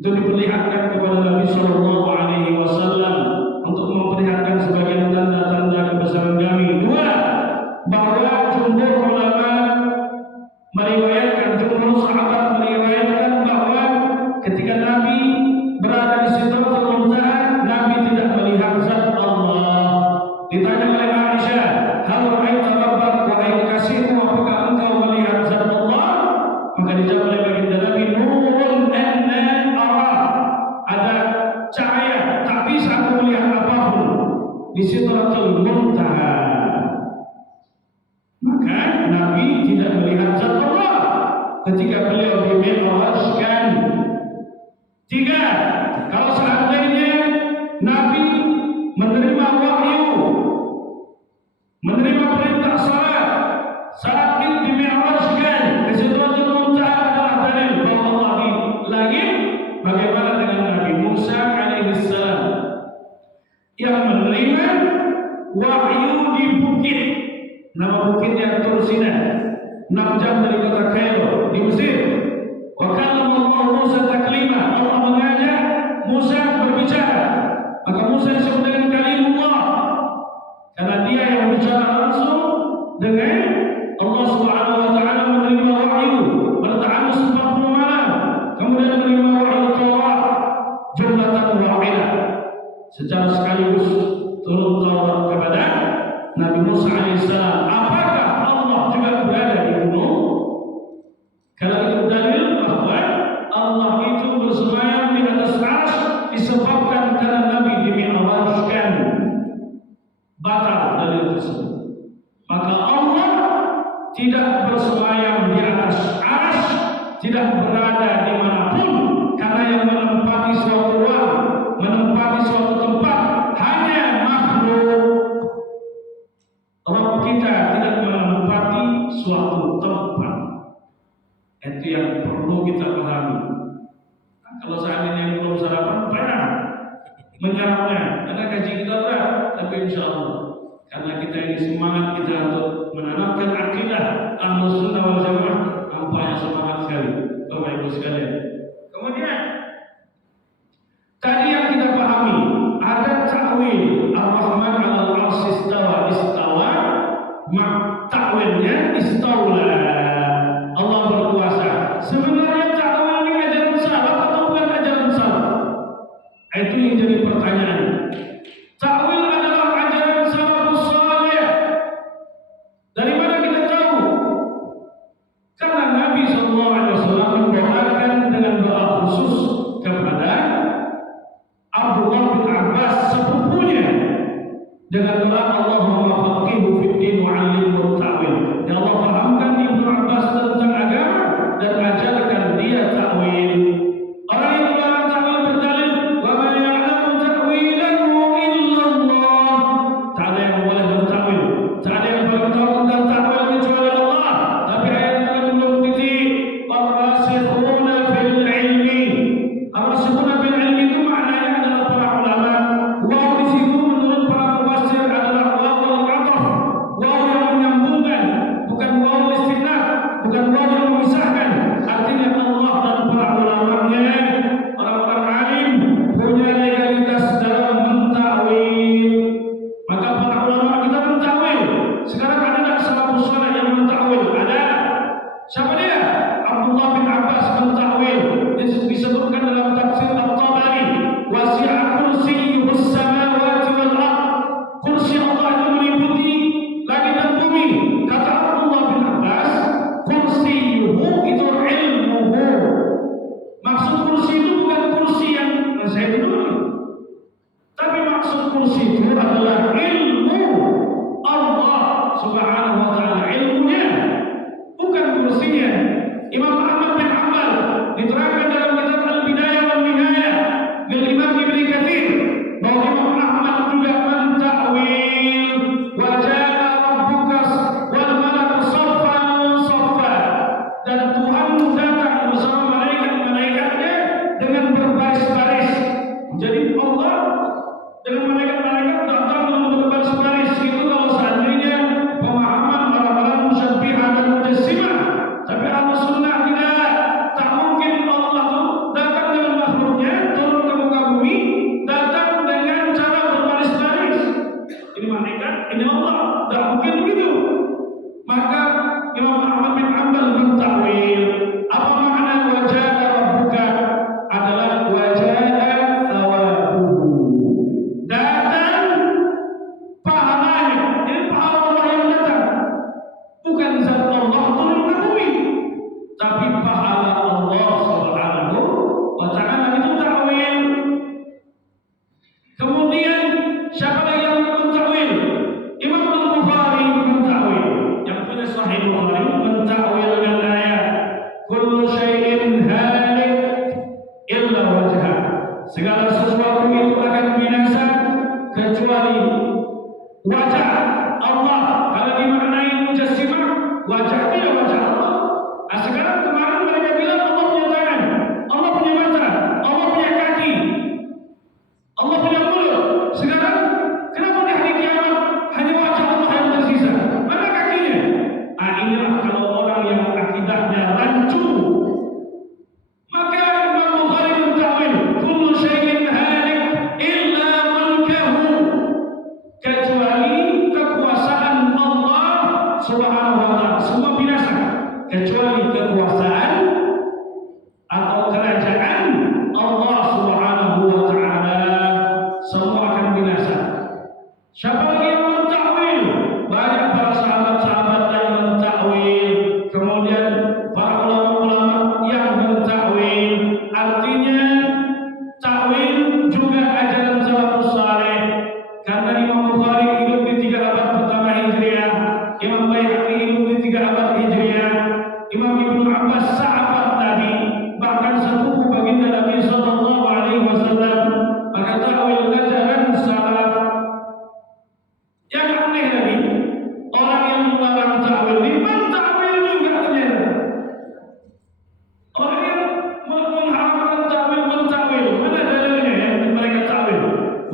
itu diperlihatkan kepada Nabi Sallallahu Alaihi Wasallam untuk memperlihatkan sebagian tanda-tanda kebesaran kami. 2, bahwa jumhur ulama meriwayatkan, jumhur sahabat meriwayatkan bahwa ketika Nabi berada di Sidratul Muntaha, Nabi tidak melihat zat Allah. Ditanya oleh Aisyah, hal ra'aita rabbak, wahai kekasihku, apakah engkau melihat zat Allah? Maka dijawab oleh baginda Nabi, nurun anna ara, ada cahaya, tak bisa aku melihat apapun di Sidratul Muntaha. Maka Nabi tidak melihat zat Allah ketika beliau dimi'rajkan. 3, kalau seandainya Nabi menerima wahyu, menerima perintah salat dimi'rajkan ke Sidratul Muntaha adalah dalil bahwa Allah di langit. Bagaimana dengan Nabi Musa alaihissalam yang menerima wahyu di bukit, nama bukitnya Tur Sinai, 6 jam dari kota Kairo di Mesir. Wa kallama Allah Musa taklima, Allah mengajak Musa berbicara, maka Musa disebut dengan kalimullah karena dia yang bicara langsung dengan Allah Subhanahu wa taala, menerima wahyu bertahan 40 malam, kemudian menerima wahyu Taurat jumlatan wahidah, secara sekaligus turun Taurat kepada Nabi Musa alaihissalam. Apakah Allah juga berada di gunung? Kalau itu dalil bahwa Allah itu bersemayam di atas arsy disebabkan karena Nabi dimi'rajkan. Batal dalil tersebut. Maka Allah tidak bersemayam di atas arsy, tidak berada dimanapun, karena yang menempati suatu ruang, menempati suatu tempat hanya makhluk. Rabb kita tidak menempati suatu tempat. Itu yang perlu kita pahami. Nah, kalau seandainya yang belum sarapan, pernah menyerapnya, karena gaji kita berat. Tapi insya Allah, karena kita ini semangat kita untuk menanamkan akidah Ahlus Sunnah wal Jamaah, nampaknya semangat sekali, Bapak Ibu sekalian. Kemudian tadi yang kita pahami, ada ta'wil Ar-Rahman 'alal 'arsy istawa, takwilnya istaula, Allah berkuasa. Sebenarnya takwil ini ajaran salaf atau bukan ajaran salaf? Itu yang jadi pertanyaan. Takwil adalah ajaran salafus saleh. Dari mana kita tahu? Karena Nabi Sallallahu Alaihi Wasallam mendoakan dengan doa khusus kepada Abdullah bin Abbas, sepupunya, dengan doa Allahumma faqihu fid din wa 'allimhu ta'wil. Ya Allah, pahamkan Ibnu Abbas tentang agama dan ajarkan dia ta'wil. Orang yang melarang ta'wil berdalil, wa ma ya'lamu ta'wilahu illa Allah. Tak ada yang boleh berta'wil, tak ada yang boleh tahu tentang ta'wil kecuali Allah. Tapi ayat belum titik, warasikhuna fil ilmi saya peduli. Tapi maksud kursi itu adalah ilmu Allah Subhanahu wa taala, ilmunya, bukan kursinya. Imam Ahmad bin Hanbal diterangkan dalam kitab Al-Bidayah wal Nihayah dari Imam Ibnu Katsir bahwa Imam Ahmad juga mentakwil wa jaa rabbuka wal malaku saffan saffa, dan Tuhan datang bersama malaikat-malaikatnya dengan berbaris-baris. Jadi Allah dengan malaikat-malaikat datang dengan berbaris-baris. Itu kalau seandainya pemahaman orang-orang musyabbihah dan mujassimah. Tapi Ahlussunnah tidak. Tak mungkin Allah itu datang dengan makhluknya, turun ke muka bumi, datang dengan cara berbaris-baris. Ini malaikat, ini Allah. Tak mungkin begitu. Maka Imam Ahmad bin Hanbal mentakwil apa makna wajah rabbuka adalah wajah thawabuhu, datang pahalanya. Jadi pahala Allah yang datang, bukan zat Allah turun ke bumi, tapi pahala Allah Subhanahu wa taala. Itu takwil. Kemudian siapa lagi yang mentakwil? Imam Al-Bukhari mentakwil, yang punya Sahih Bukhari, mentakwil dengan ayat kullu syai'in halik illa wajhah, segala sesuatu itu akan binasa kecuali wajah Allah. Kalau dimaknai mujassimah, wajahnya wajah Allah. Sekarang kemarin mereka bilang Allah punya tangan, Allah punya mata, Allah punya kaki, Allah punya mulut. Sekarang kenapa di hari kiamat hanya wajah Allah yang tersisa? Mana kakinya? Inilah kalau orang yang akidahnya rancu. Maka Imam Bukhari mentakwil kullu syai'in halik illa mulkahu, kecuali kekuasaan Allah Subhanahu wa taala semua binasa, kecuali kekuasaan atau kerajaan Allah Subhanahu wa taala semua akan binasa. Siapa lagi yang mentakwil? Banyak para sahabat-sahabat yang mentakwil, kemudian para ulama-ulama yang mentakwil. Artinya takwil juga ajaran salafus saleh. Karena Imam Bukhari hidup di 3 abad pertama Hijriah, Imam Baihaqi hidup di 3 abad Hijriah, Imam Ibnu Abbas sahabat Nabi, bahkan sepupu baginda Nabi sallallahu alaihi wasallam. Maka takwil ajaran salaf. Yang aneh lagi, orang yang melarang takwil ini mentakwil juga ternyata. Orang yang mengharamkan takwil mentakwil. Mana dalilnya yang mereka takwil?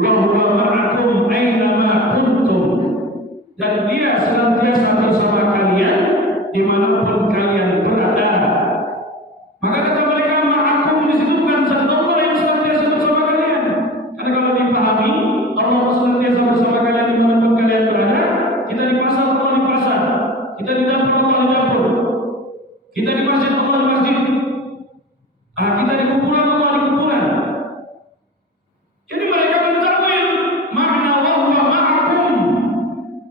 Wa huwa ma'akum aina ma kuntum, dan dia senantiasa bersama kalian dimanapun kalian berada. Maka kata mereka ma'akum di situ bukan zat Allah yang senantiasa bersama kalian. Karena kalau dipahami Allah senantiasa bersama kalian dimanapun kalian berada, kita di pasar Allah di pasar, kita di dapur Allah di dapur, kita di masjid Allah di masjid, kita di kuburan Allah di kuburan. Jadi mereka mentakwil makna wa huwa ma'akum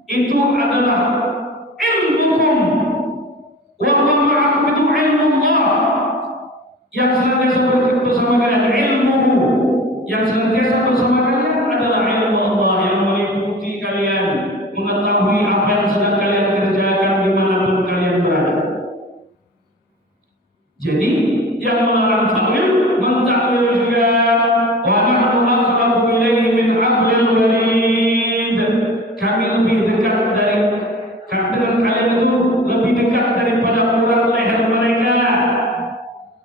itu adalah ilmukum, wa huwa ma'akum itu ilmu Allah yang senantiasa bersama kalian. Ilmuhu yang senantiasa bersama kalian adalah ilmu Allah yang meliputi kalian, mengetahui apa yang sedang kalian kerjakan dimanapun kalian berada. Jadi yang melarang takwil mentakwil juga wa nahnu aqrabu ilaihi min hablil warid, kami lebih dekat dari dengan kalian itu lebih dekat daripada urat leher mereka.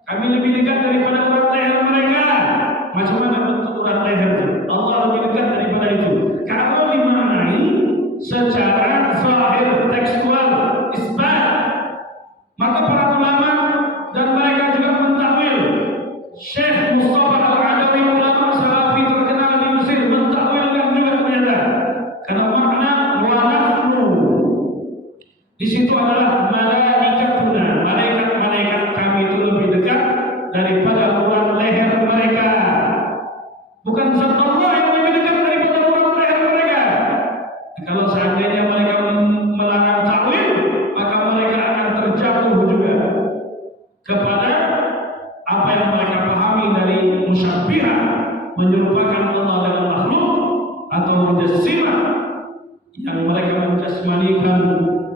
Kami lebih dekat daripada urat leher mereka. Macam mana bentuk urat leher itu? Allah lebih dekat daripada itu. Kalau dimaknai secara zahir tekstual isbat, maka para ulama dan mereka juga mentakwil. Syekh Mustafa Al-Adawi, ulama salafi terkenal di Mesir, mentakwilkan juga ternyata. Karena makna wa nahnu di situ adalah malaikatuna, malaikat-malaikat kami itu lebih dekat daripada urat leher mereka. Bukan zat Allah yang lebih dekat daripada urat leher mereka. Kalau seandainya mereka melarang takwil, maka mereka akan terjatuh juga kepada apa yang mereka pahami dari musyabbihah menyerupakan Allah dengan makhluk atau mujassimah yang mereka menjasmanikan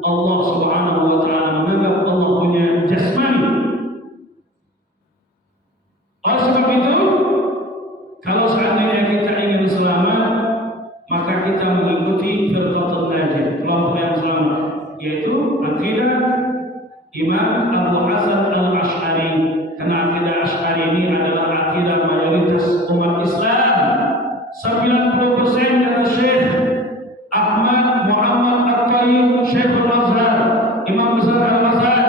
Allah Subhanahu wa taala, menganggap Allah punya jasmani. Oleh sebab itu, kalau seandainya kita ingin selamat, maka kita mengikuti firqatul najiyah, kelompok yang selamat, yaitu akidah Imam Abu Hasan al-Ash'ari. Karena akidah Ash'ari ini adalah akidah mayoritas umat Islam. 90% kata Syekh Ahmad Muhammad Al-Qayyum Syekh Al-Azhar, Imam besar Al-Azhar,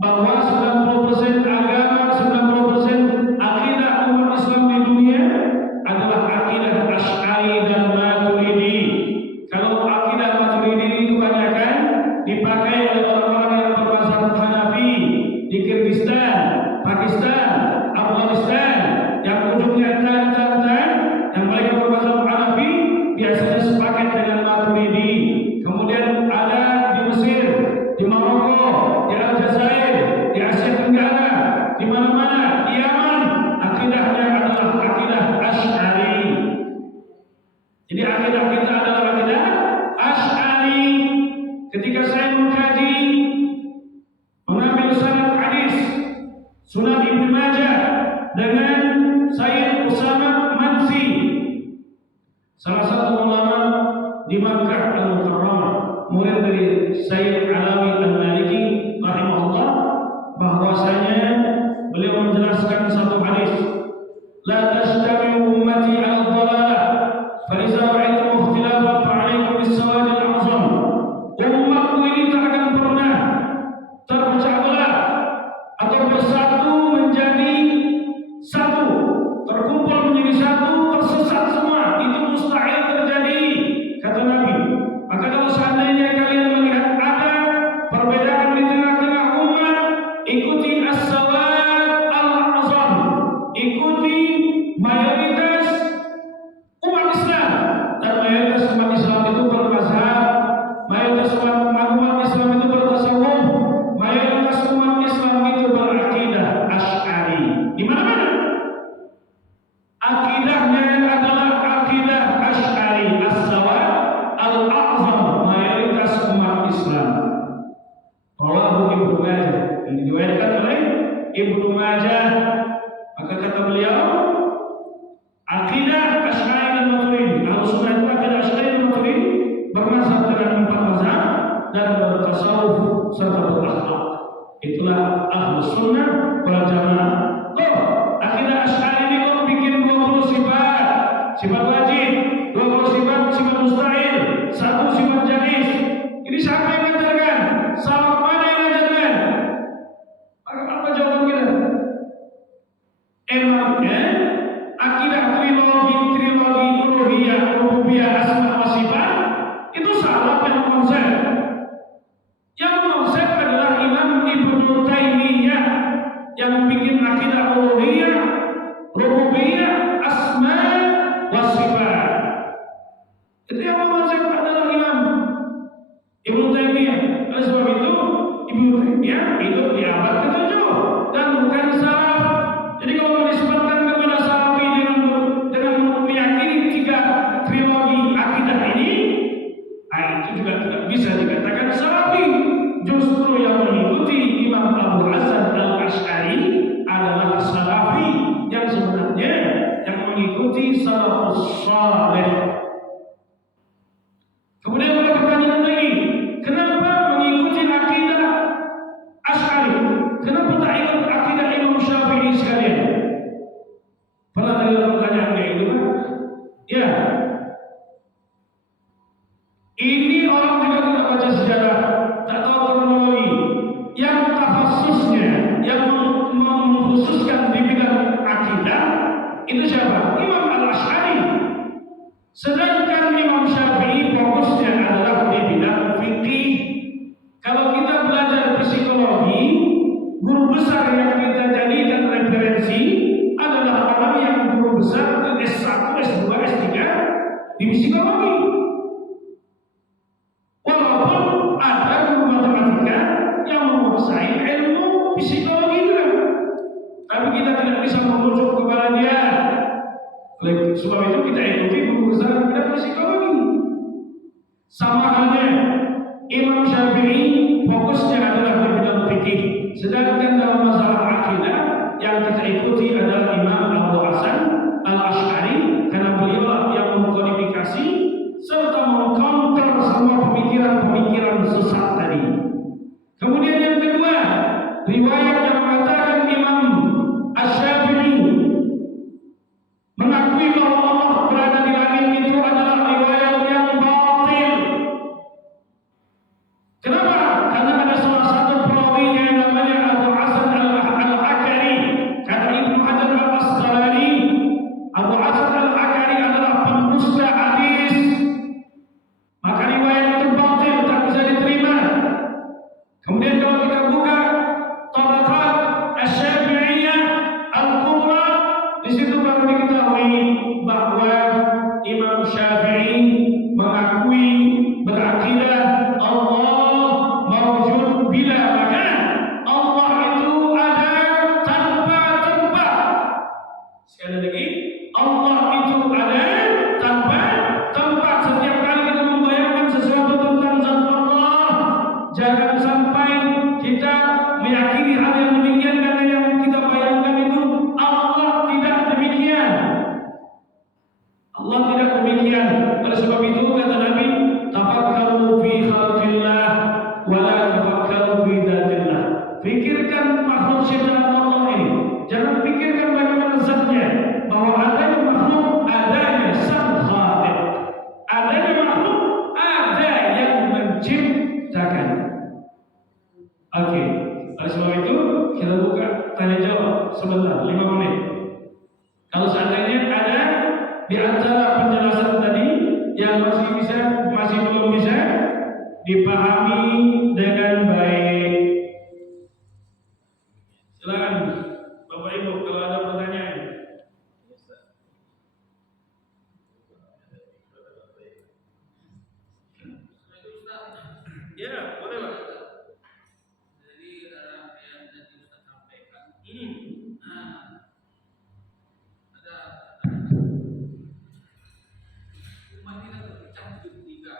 bahwa 90% agama, 90% akidah umat Islam di dunia adalah akidah Ash'ari dan Maturidi. Kalau akidah Maturidi itu kebanyakan dipakai oleh orang-orang yang bermazhab Hanafi di Kyrgyzstan, Pakistan, Afghanistan, yang ujungnya tan, yang mereka bermazhab Hanafi biasanya sepakat dengan Maturidi. Kemudian ada di Mesir, di Maroko, di Aljazair, di Asia Tenggara, di mana-mana, di Yaman, akidahnya adalah akidah Ash'ari. Jadi akidah kita adalah akidah Ash'ari. Ketika saya mengkaji, mengambil sanad hadis Sunan Ibnu Majah dengan Sayyid Usama Mansi, salah satu ulama di Makkah Al-Mukarramah, murid dari Sayyid Alawi Al-Maliki rahimahullah, bahwasanya beliau menjelaskan satu hadis, la tajtami'u ummati 'ala dhalalah fa iza ra'aytum ikhtilafan fa'alaykum bis-sawad al-'azam. Umatku ini tak akan pernah terpecah belah atau bersatu menjadi satu, terkumpul menjadi satu, tersesat semua. Itu mustahil terjadi, kata Nabi. Maka kalau seandainya kalian melihat ada perbedaan di tengah-tengah umat, ikuti as-sawad al-'azam, ikuti mayoritas umat Islam. Dan mayoritas umat Islam itu bermazhab, mayoritas umat Islam itu bertasawuf, mayoritas umat Islam itu berakidah Ash'ari. Di mana-mana akidahnya adalah akidah Ash'ari, as-sawad al-a'zam, mayoritas umat Islam. Rawahu Ibnu Majah, yang diriwayatkan oleh Ibnu Majah. Maka kata beliau, akidah Ash'ari dan Maturidi, Ahlussunnah itu akidah Ash'ari dan Maturidi, bermazhab dengan 4 mazhab dan bertasawuf serta berakhlak. Itulah Ahlussunnah wal Jamaah. Oh, akidah Ash'ari ini kok bikin 20 sifat, sifat wajib, 20 sifat mustahil, 1 sifat jaiz. Ini siapa yang mengajarkan? Salaf mana yang mengajarkan? Apa jawaban kita? Emangnya akidah trilogi uluhiyah, rububiyah, asma wa sifat itu salaf yang konsep. Yang konsep adalah Imam Ibnu Taimiyah yang bikin akidah uluhiyah, rububiyah, asma wa sifat. Itu yang konsep adalah Imam Ibnu Taimiyah. Oleh sebab itu Ibnu Taimiyah itu di abad ke-7 dan bukan salaf. Jadi kalau disebutkan kepada salafi dengan meyakini 3 trilogi akidah ini, itu juga tidak bisa dikatakan salafi. Justru yang mengikuti Imam Abu Hasan al-Ash'ari adalah salafi yang sebenarnya yang mengikuti salafus saleh. Kemudian ada pertanyaan lagi, kenapa mengikuti akidah Ash'ari? Kenapa tak ikut akidah Imam Syafi'i sekalian? Pernah dengar pertanyaan kayak gitu kan? Ya. Ini orang juga tidak baca sejarah, tak tahu kronologi. Yang tafassusnya, yang mengkhususkan di bidang akidah, itu siapa? Imam al-Ash'ari. Sedangkan Imam Syafi'i fokusnya adalah di bidang fikih. Kalau kita belajar psikologi, guru besar yang kita jadikan referensi adalah orang yang guru besar S1, S2, S3 di psikologi. Walaupun ada guru matematika yang menguasai ilmu psikologi itu, tapi kita tidak bisa merujuk kepada dia. Abu Hasan Al-Asy'ari, karena beliau yang mengkodifikasi serta mengcounter semua pemikiran-pemikiran sesat tadi. Kemudian yang kedua, riwayat yang mengatakan Imam Asy-Syafi'i mengakui bahwa Allah berada di langit itu adalah riwayat yang batil. Kenapa? Karena ada salah satu perawinya yang namanya Abu Hasan Al-Akari. Kata Ibnu Hajar Al-Asqalani, Abu Hasan Al-Akari adalah pendusta hadis. Maka riwayat itu batil, tak bisa diterima. Kemudian kalau kita buka Tabaqat Asy-Syafi'iyah Al-Kubra, di situ baru diketahui bahwa Imam Syafi'i mengakui berakidah Allah mawjud bila makan. Allah itu ada tanpa tempat. Sekali lagi, Allah itu ada tanpa tempat. Setiap kali kita membayangkan sesuatu tentang zat Allah, jangan sampai kita meyakini hal yang demikian karena yang kita bayangkan itu Allah tidak demikian. Allah tidak demikian. Oleh sebab itu kata Nabi, tafakkaru fi khalqillah wa la tafakkaru fi dzatillah. Pikirkan makhluk ciptaan Allah ini. Jangan pikirkan bagaimana zatnya. Bahwa adanya makhluk, adanya sang khaliq. Adanya makhluk, ada yang menciptakan. Oke. Oleh sebab itu kita buka tanya jawab sebentar, 5 menit. Kalau seandainya ada di antara penjelasan tadi yang masih belum bisa dipahami dengan baik, silakan Bapak Ibu kalau ada pertanyaan. Ya, boleh Pak. Jadi yang tadi Ustaz sampaikan, ada umat kita terpecah 73.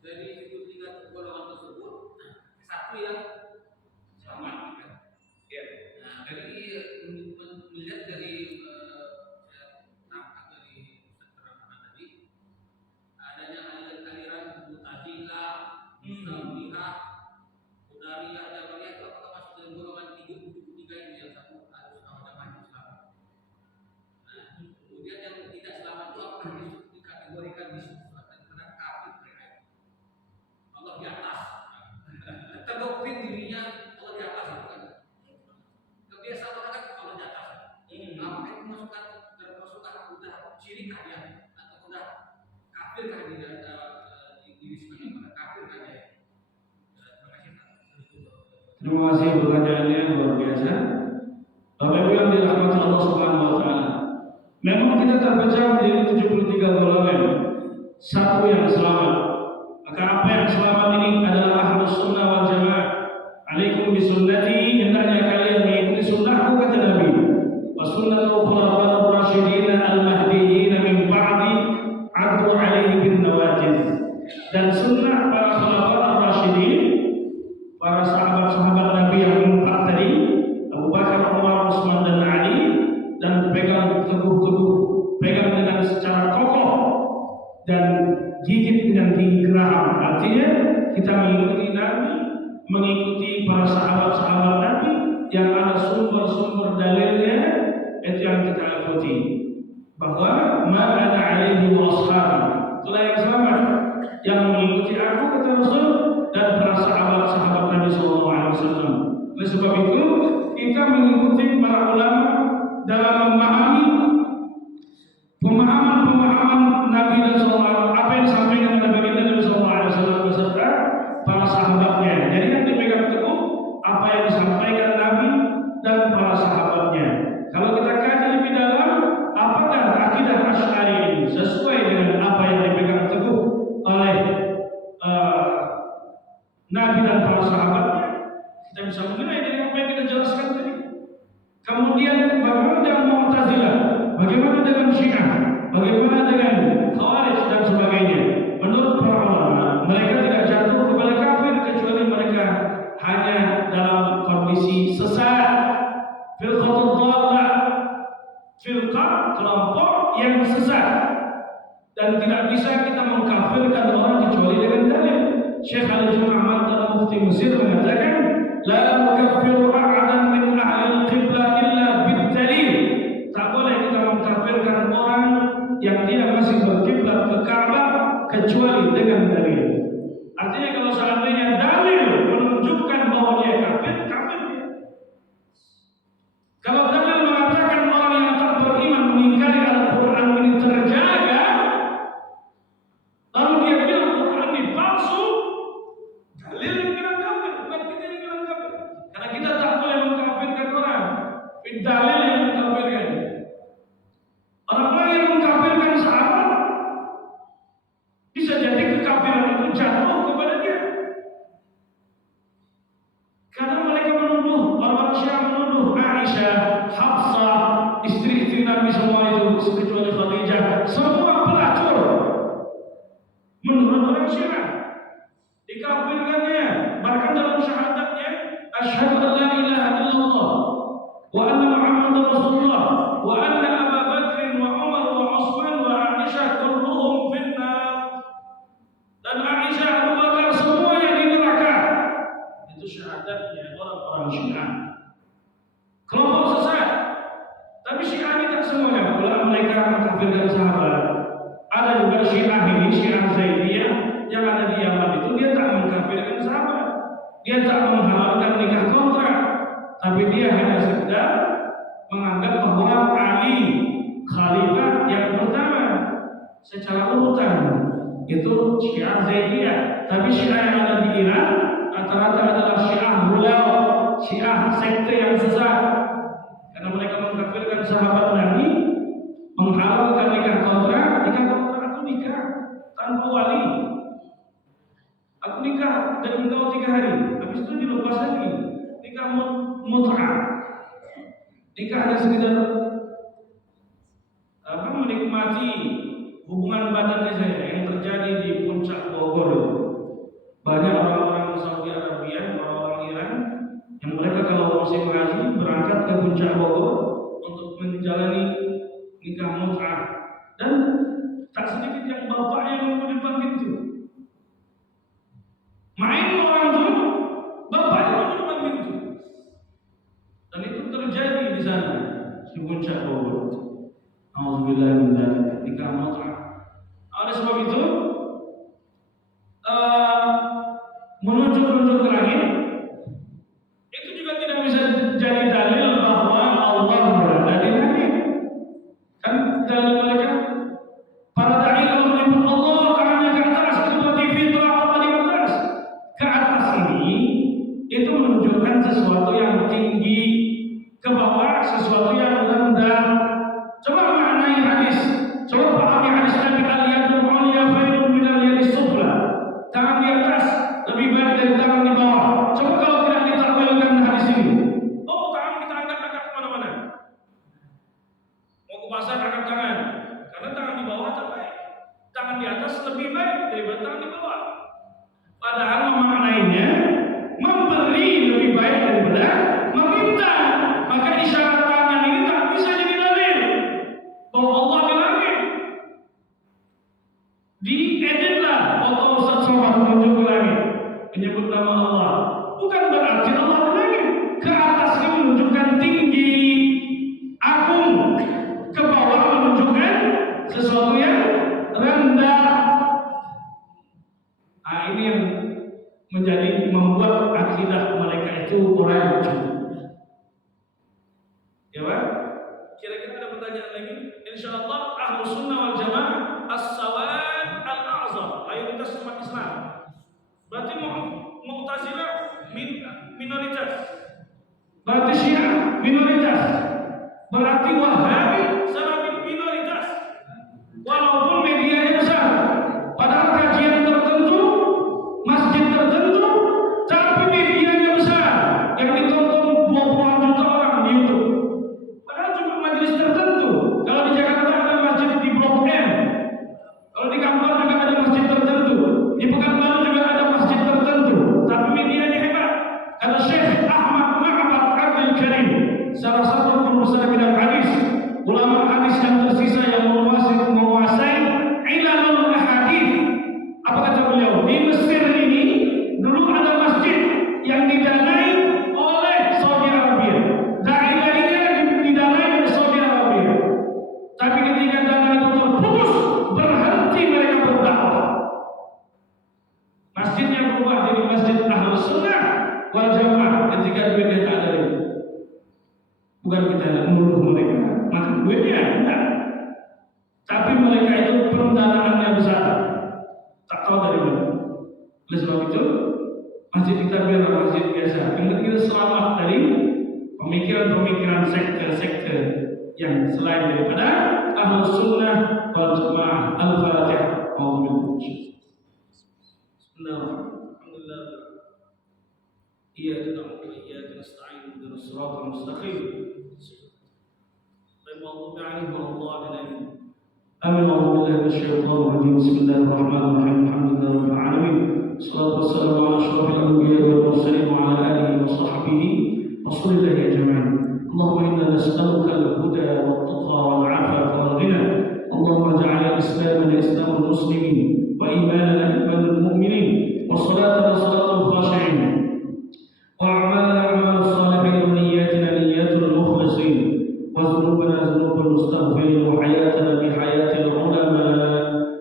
Dari 73 golongan tersebut, satu yang selamat. Ya. Nah, dari melihat dari tangkap dari Ustaz terangkan tadi, adanya aliran-aliran Mu'tazilah, Mu'tazilah, Qadariyah, Jabariyah itu apakah masuk dalam golongan 73 ini yang satu harus jamaah Islam? Nah, kemudian yang tidak selamat itu apakah dikategorikan disebutkan karena kafir mereka? Allah di atas, terdoktrin dirinya Allah di atas, bukan? Kebiasaan orang kan Allah di atas. Apakah itu masukkan termasukkan udah syirikah dia atau udah kafirkah dia diri sebagai kafirkah dia? Terima kasih pertanyaannya luar biasa. Bapak Ibu yang dirahmati Allah Subhanahu wa taala. Memang kita terpecah menjadi 73 golongan. Satu yang selamat. Maka apa yang selamat ini adalah Ahlus Sunnah wal Jamaah. Alaikum bisunnati, hendaknya kalian mengikuti sunnahku kata Nabi. Wa sunnatul khulafa'ir rasyidin al-mahdiyyin min ba'di 'addu 'alaihi bin nawajiz. Dan sunnah para khulafa'ir rasyidin, para sahabat-sahabat Nabi yang empat tadi, Abu Bakar, Umar, Utsman dan Ali, dan pegang teguh-teguh, pegang dengan secara kokoh dan gigit dengan gigi geram. Artinya kita mengikuti Nabi, mengikuti para sahabat-sahabat Nabi yang ada sumber-sumber dalilnya, itu yang kita ikuti. Bahwa ma'ana alaihi wa ashabi, itulah yang selamat, yang mengikuti aku kata Rasul dan para sahabat-sahabat Nabi sallallahu alaihi wasallam. Oleh sebab itu kita mengikuti para ulama dalam memahami pemahaman Nabi dan sallallahu apa yang disampaikan oleh baginda Nabi sallallahu alaihi wasallam beserta para sahabatnya. Jadi yang dipegang teguh apa yang disampaikan Nabi dan para sahabatnya. Kalau kita kaji lebih dalam, apakah akidah Asy'ari ini sesuai dengan apa yang dipegang teguh oleh Nabi dan para sahabatnya, kita bisa menilai dari apa yang kita jelaskan tadi. Kemudian bagaimana dengan Mu'tazilah, bagaimana dengan Syiah, bagaimana dengan Khawarij dan sebagainya. Menurut para ulama, mereka tidak jatuh kepada kafir kecuali mereka hanya dalam kondisi sesat, firqatul dhallah, kelompok yang sesat dan tidak bisa kita mengkafirkan orang kecuali dengan dalil. Syekh Al-Junaid dalam Mufti Mesir mengatakan, la nukaffiru ahadan min ahli al-qiblah illa bid-dalil. Tak boleh kita mengkafirkan orang yang dia masih berkiblat ke Ka'bah kecuali dengan dalil. Artinya kalau seandainya dalil menunjukkan bahwa dia kafir, kafir dia. Kalau dalil mengatakan orang yang tak beriman mengingkari Al-Quran ini terjaga, lalu dia bilang Al-Quran ini palsu, dalil yang bilang kafir, bukan kita yang bilang kafir. Karena kita tak boleh mengkafirkan orang, dalil yang mengkafirkan. Orang yang mengkafirkan sahabat bisa jadi kekafiran itu jatuh kepada dia. Karena mereka menuduh, orang Syiah menuduh Aisyah, Hafsah, istri-istri Nabi semua itu kecuali Khadijah, semua pelacur. Menurut orang Syiah, dikafirkannya, bahkan dalam syahadatnya, asyhadu an la ilaha illallah wa anna Muhammadar Rasulullah wa anna Abu Bakr wa Umar wa Utsman wa Aisyah kulluhum finnar. Dan Aisyah, Abu Bakar semuanya di neraka. Itu syahadatnya orang-orang Syiah. Kelompok sesat. Tapi Syiah ini tak semuanya pula mereka mengkafirkan sahabat. Ada juga Syiah ini, Syiah Zaidiyah yang ada di Yaman itu, dia tak mengkafirkan sahabat. Dia tak menghalalkan nikah kontrak, tapi dia hanya sekedar menganggap bahwa Ali khalifah yang pertama secara urutan. Itu Syiah Zaidiyah. Tapi Syiah yang ada di Iran rata-rata adalah Syiah Hulau, Syiah sekte yang sesat. Karena mereka mengkafirkan sahabat Nabi, menghalalkan nikah kontrak aku nikah tanpa wali. Aku nikah dan engkau 3 hari, habis itu dilepas lagi. Nikah mut'ah. Nikah hanya sekedar menikmati hubungan badannya saya yang terjadi di puncak Bogor. Banyak orang-orang Saudi Arabia, orang-orang Iran yang mereka kalau musim haji berangkat ke puncak Bogor untuk menjalani nikah mut'ah, dan tak sedikit yang bapaknya nunggu di depan pintu. Main orang itu, bapaknya nunggu di depan pintu. Dan itu terjadi di sana di puncak Bogor. Alhamdulillah min dzalik, nikah mut'ah. Oleh sebab itu menunjuk-nunjuk ke langit itu juga tidak bisa jadi dalil bahwa Allah berada di langit. Kan dalil mereka para dai kalau menyebut Allah tangannya ke atas, seperti fitrah Allah di atas. Ke atas ini itu menunjukkan sesuatu yang tinggi, ke bawah sesuatu yang rendah. Coba maknai hadis, coba pahami hadis Nabi, al-yadul ulya khairun min al-yadis sufla. Tangan di atas lebih baik dari tangan di bawah. Coba kalau tidak ditakwilkan hadis ini, oh tangan kita angkat-angkat kemana-mana. Mau ke pasar angkat tangan, karena tangan di bawah terbaik. Tangan di atas lebih baik daripada tangan di bawah. Padahal memaknainya memberi lebih baik daripada meminta. Maka isyarat tangan ini tak bisa jadi dalil bahwa Allah di langit. Dieditlah foto Ustaz Somad menuju ke langit, menyebut nama Allah. Bukan berarti Allah di langit. Ke atas ini menunjukkan tinggi, agung. Ke bawah menunjukkan sesuatu yang rendah. Ini yang membuat akidah mereka itu rancu. Ya Pak? Kira-kira ada pertanyaan lagi? Insyaallah Ahlus Sunnah wal Jamaah as-sawad al-a'zam, mayoritas umat Islam. Berarti Mu'tazilah minoritas. Berarti Syiah minoritas. Berarti Wahabi Salafi minoritas. Walaupun medianya besar, padahal kajian tertentu, masjid tertentu, tapi medianya besar yang ditonton 20-an juta orang di YouTube. Padahal cuma majelis tertentu. Kalau di Jakarta ada masjid di Blok M, kalau di Kampar juga ada masjid tertentu, di Pekanbaru juga ada masjid tertentu, tapi medianya hebat. Kata Syekh Ahmad Ma'bad Abdul Karim, salah satu guru besar bidang hadis, ulama hadis yang Bukan kita nak menuduh mereka makan duitnya, enggak. Tapi mereka itu pendanaannya besar, tak tahu dari mana. Oleh sebab itu, masjid kita biar masjid biasa. Kita selamat dari pemikiran-pemikiran sekte-sekte yang selain daripada Ahlus Sunnah wal Jamaah. Al-Fatihah. Bismillahirrahmanirrahim. Iyyaka na'budu wa iyyaka nasta'in. Ihdinas siratal mustaqim. Ghairil maghdubi 'alaihim waladdallin. Amin. A'udzu billahi minasyaitonir rajim. Bismillahirrahmanirrahim. Alhamdulillahi rabbil alamin. Wassalatu wassalamu ala asyrafil anbiya'i wal mursalin wa ala alihi wa sahbihi rasulillahi ajma'in. Allahumma inna nas'aluka al-huda wat-tuqa wal-'afafa wal-ghina. Allahumma ij'al al-islamana islamul muslimin wa imanana imanal mu'minin wa salatana salatul khashi'in wa a'malana a'malus salihin wa niyyatina niyyatul mukhlisin wa dhunubana dhunubal mustaghfirin wa hayatana bi hayatil ulama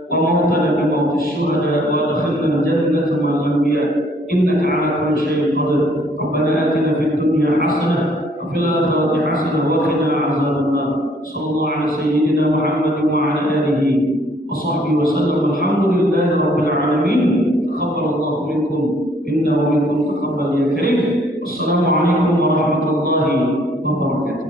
wa mautana bi mautis syuhada wa adkhilna al-jannata ma'al anbiya innaka 'ala kulli syai'in qadir. Rabbana atina fid dunya hasanah wa fil akhirati hasanah wa qina 'adzaban nar. Sallallahu ala sayyidina Muhammadin wa ala alihi wa sahbihi wa sallam. Alhamdulillahi rabbil alamin. Taqabbalallahu minkum inna wa minkum taqabbal ya karim. Wassalamu alaikum warahmatullahi wabarakatuh.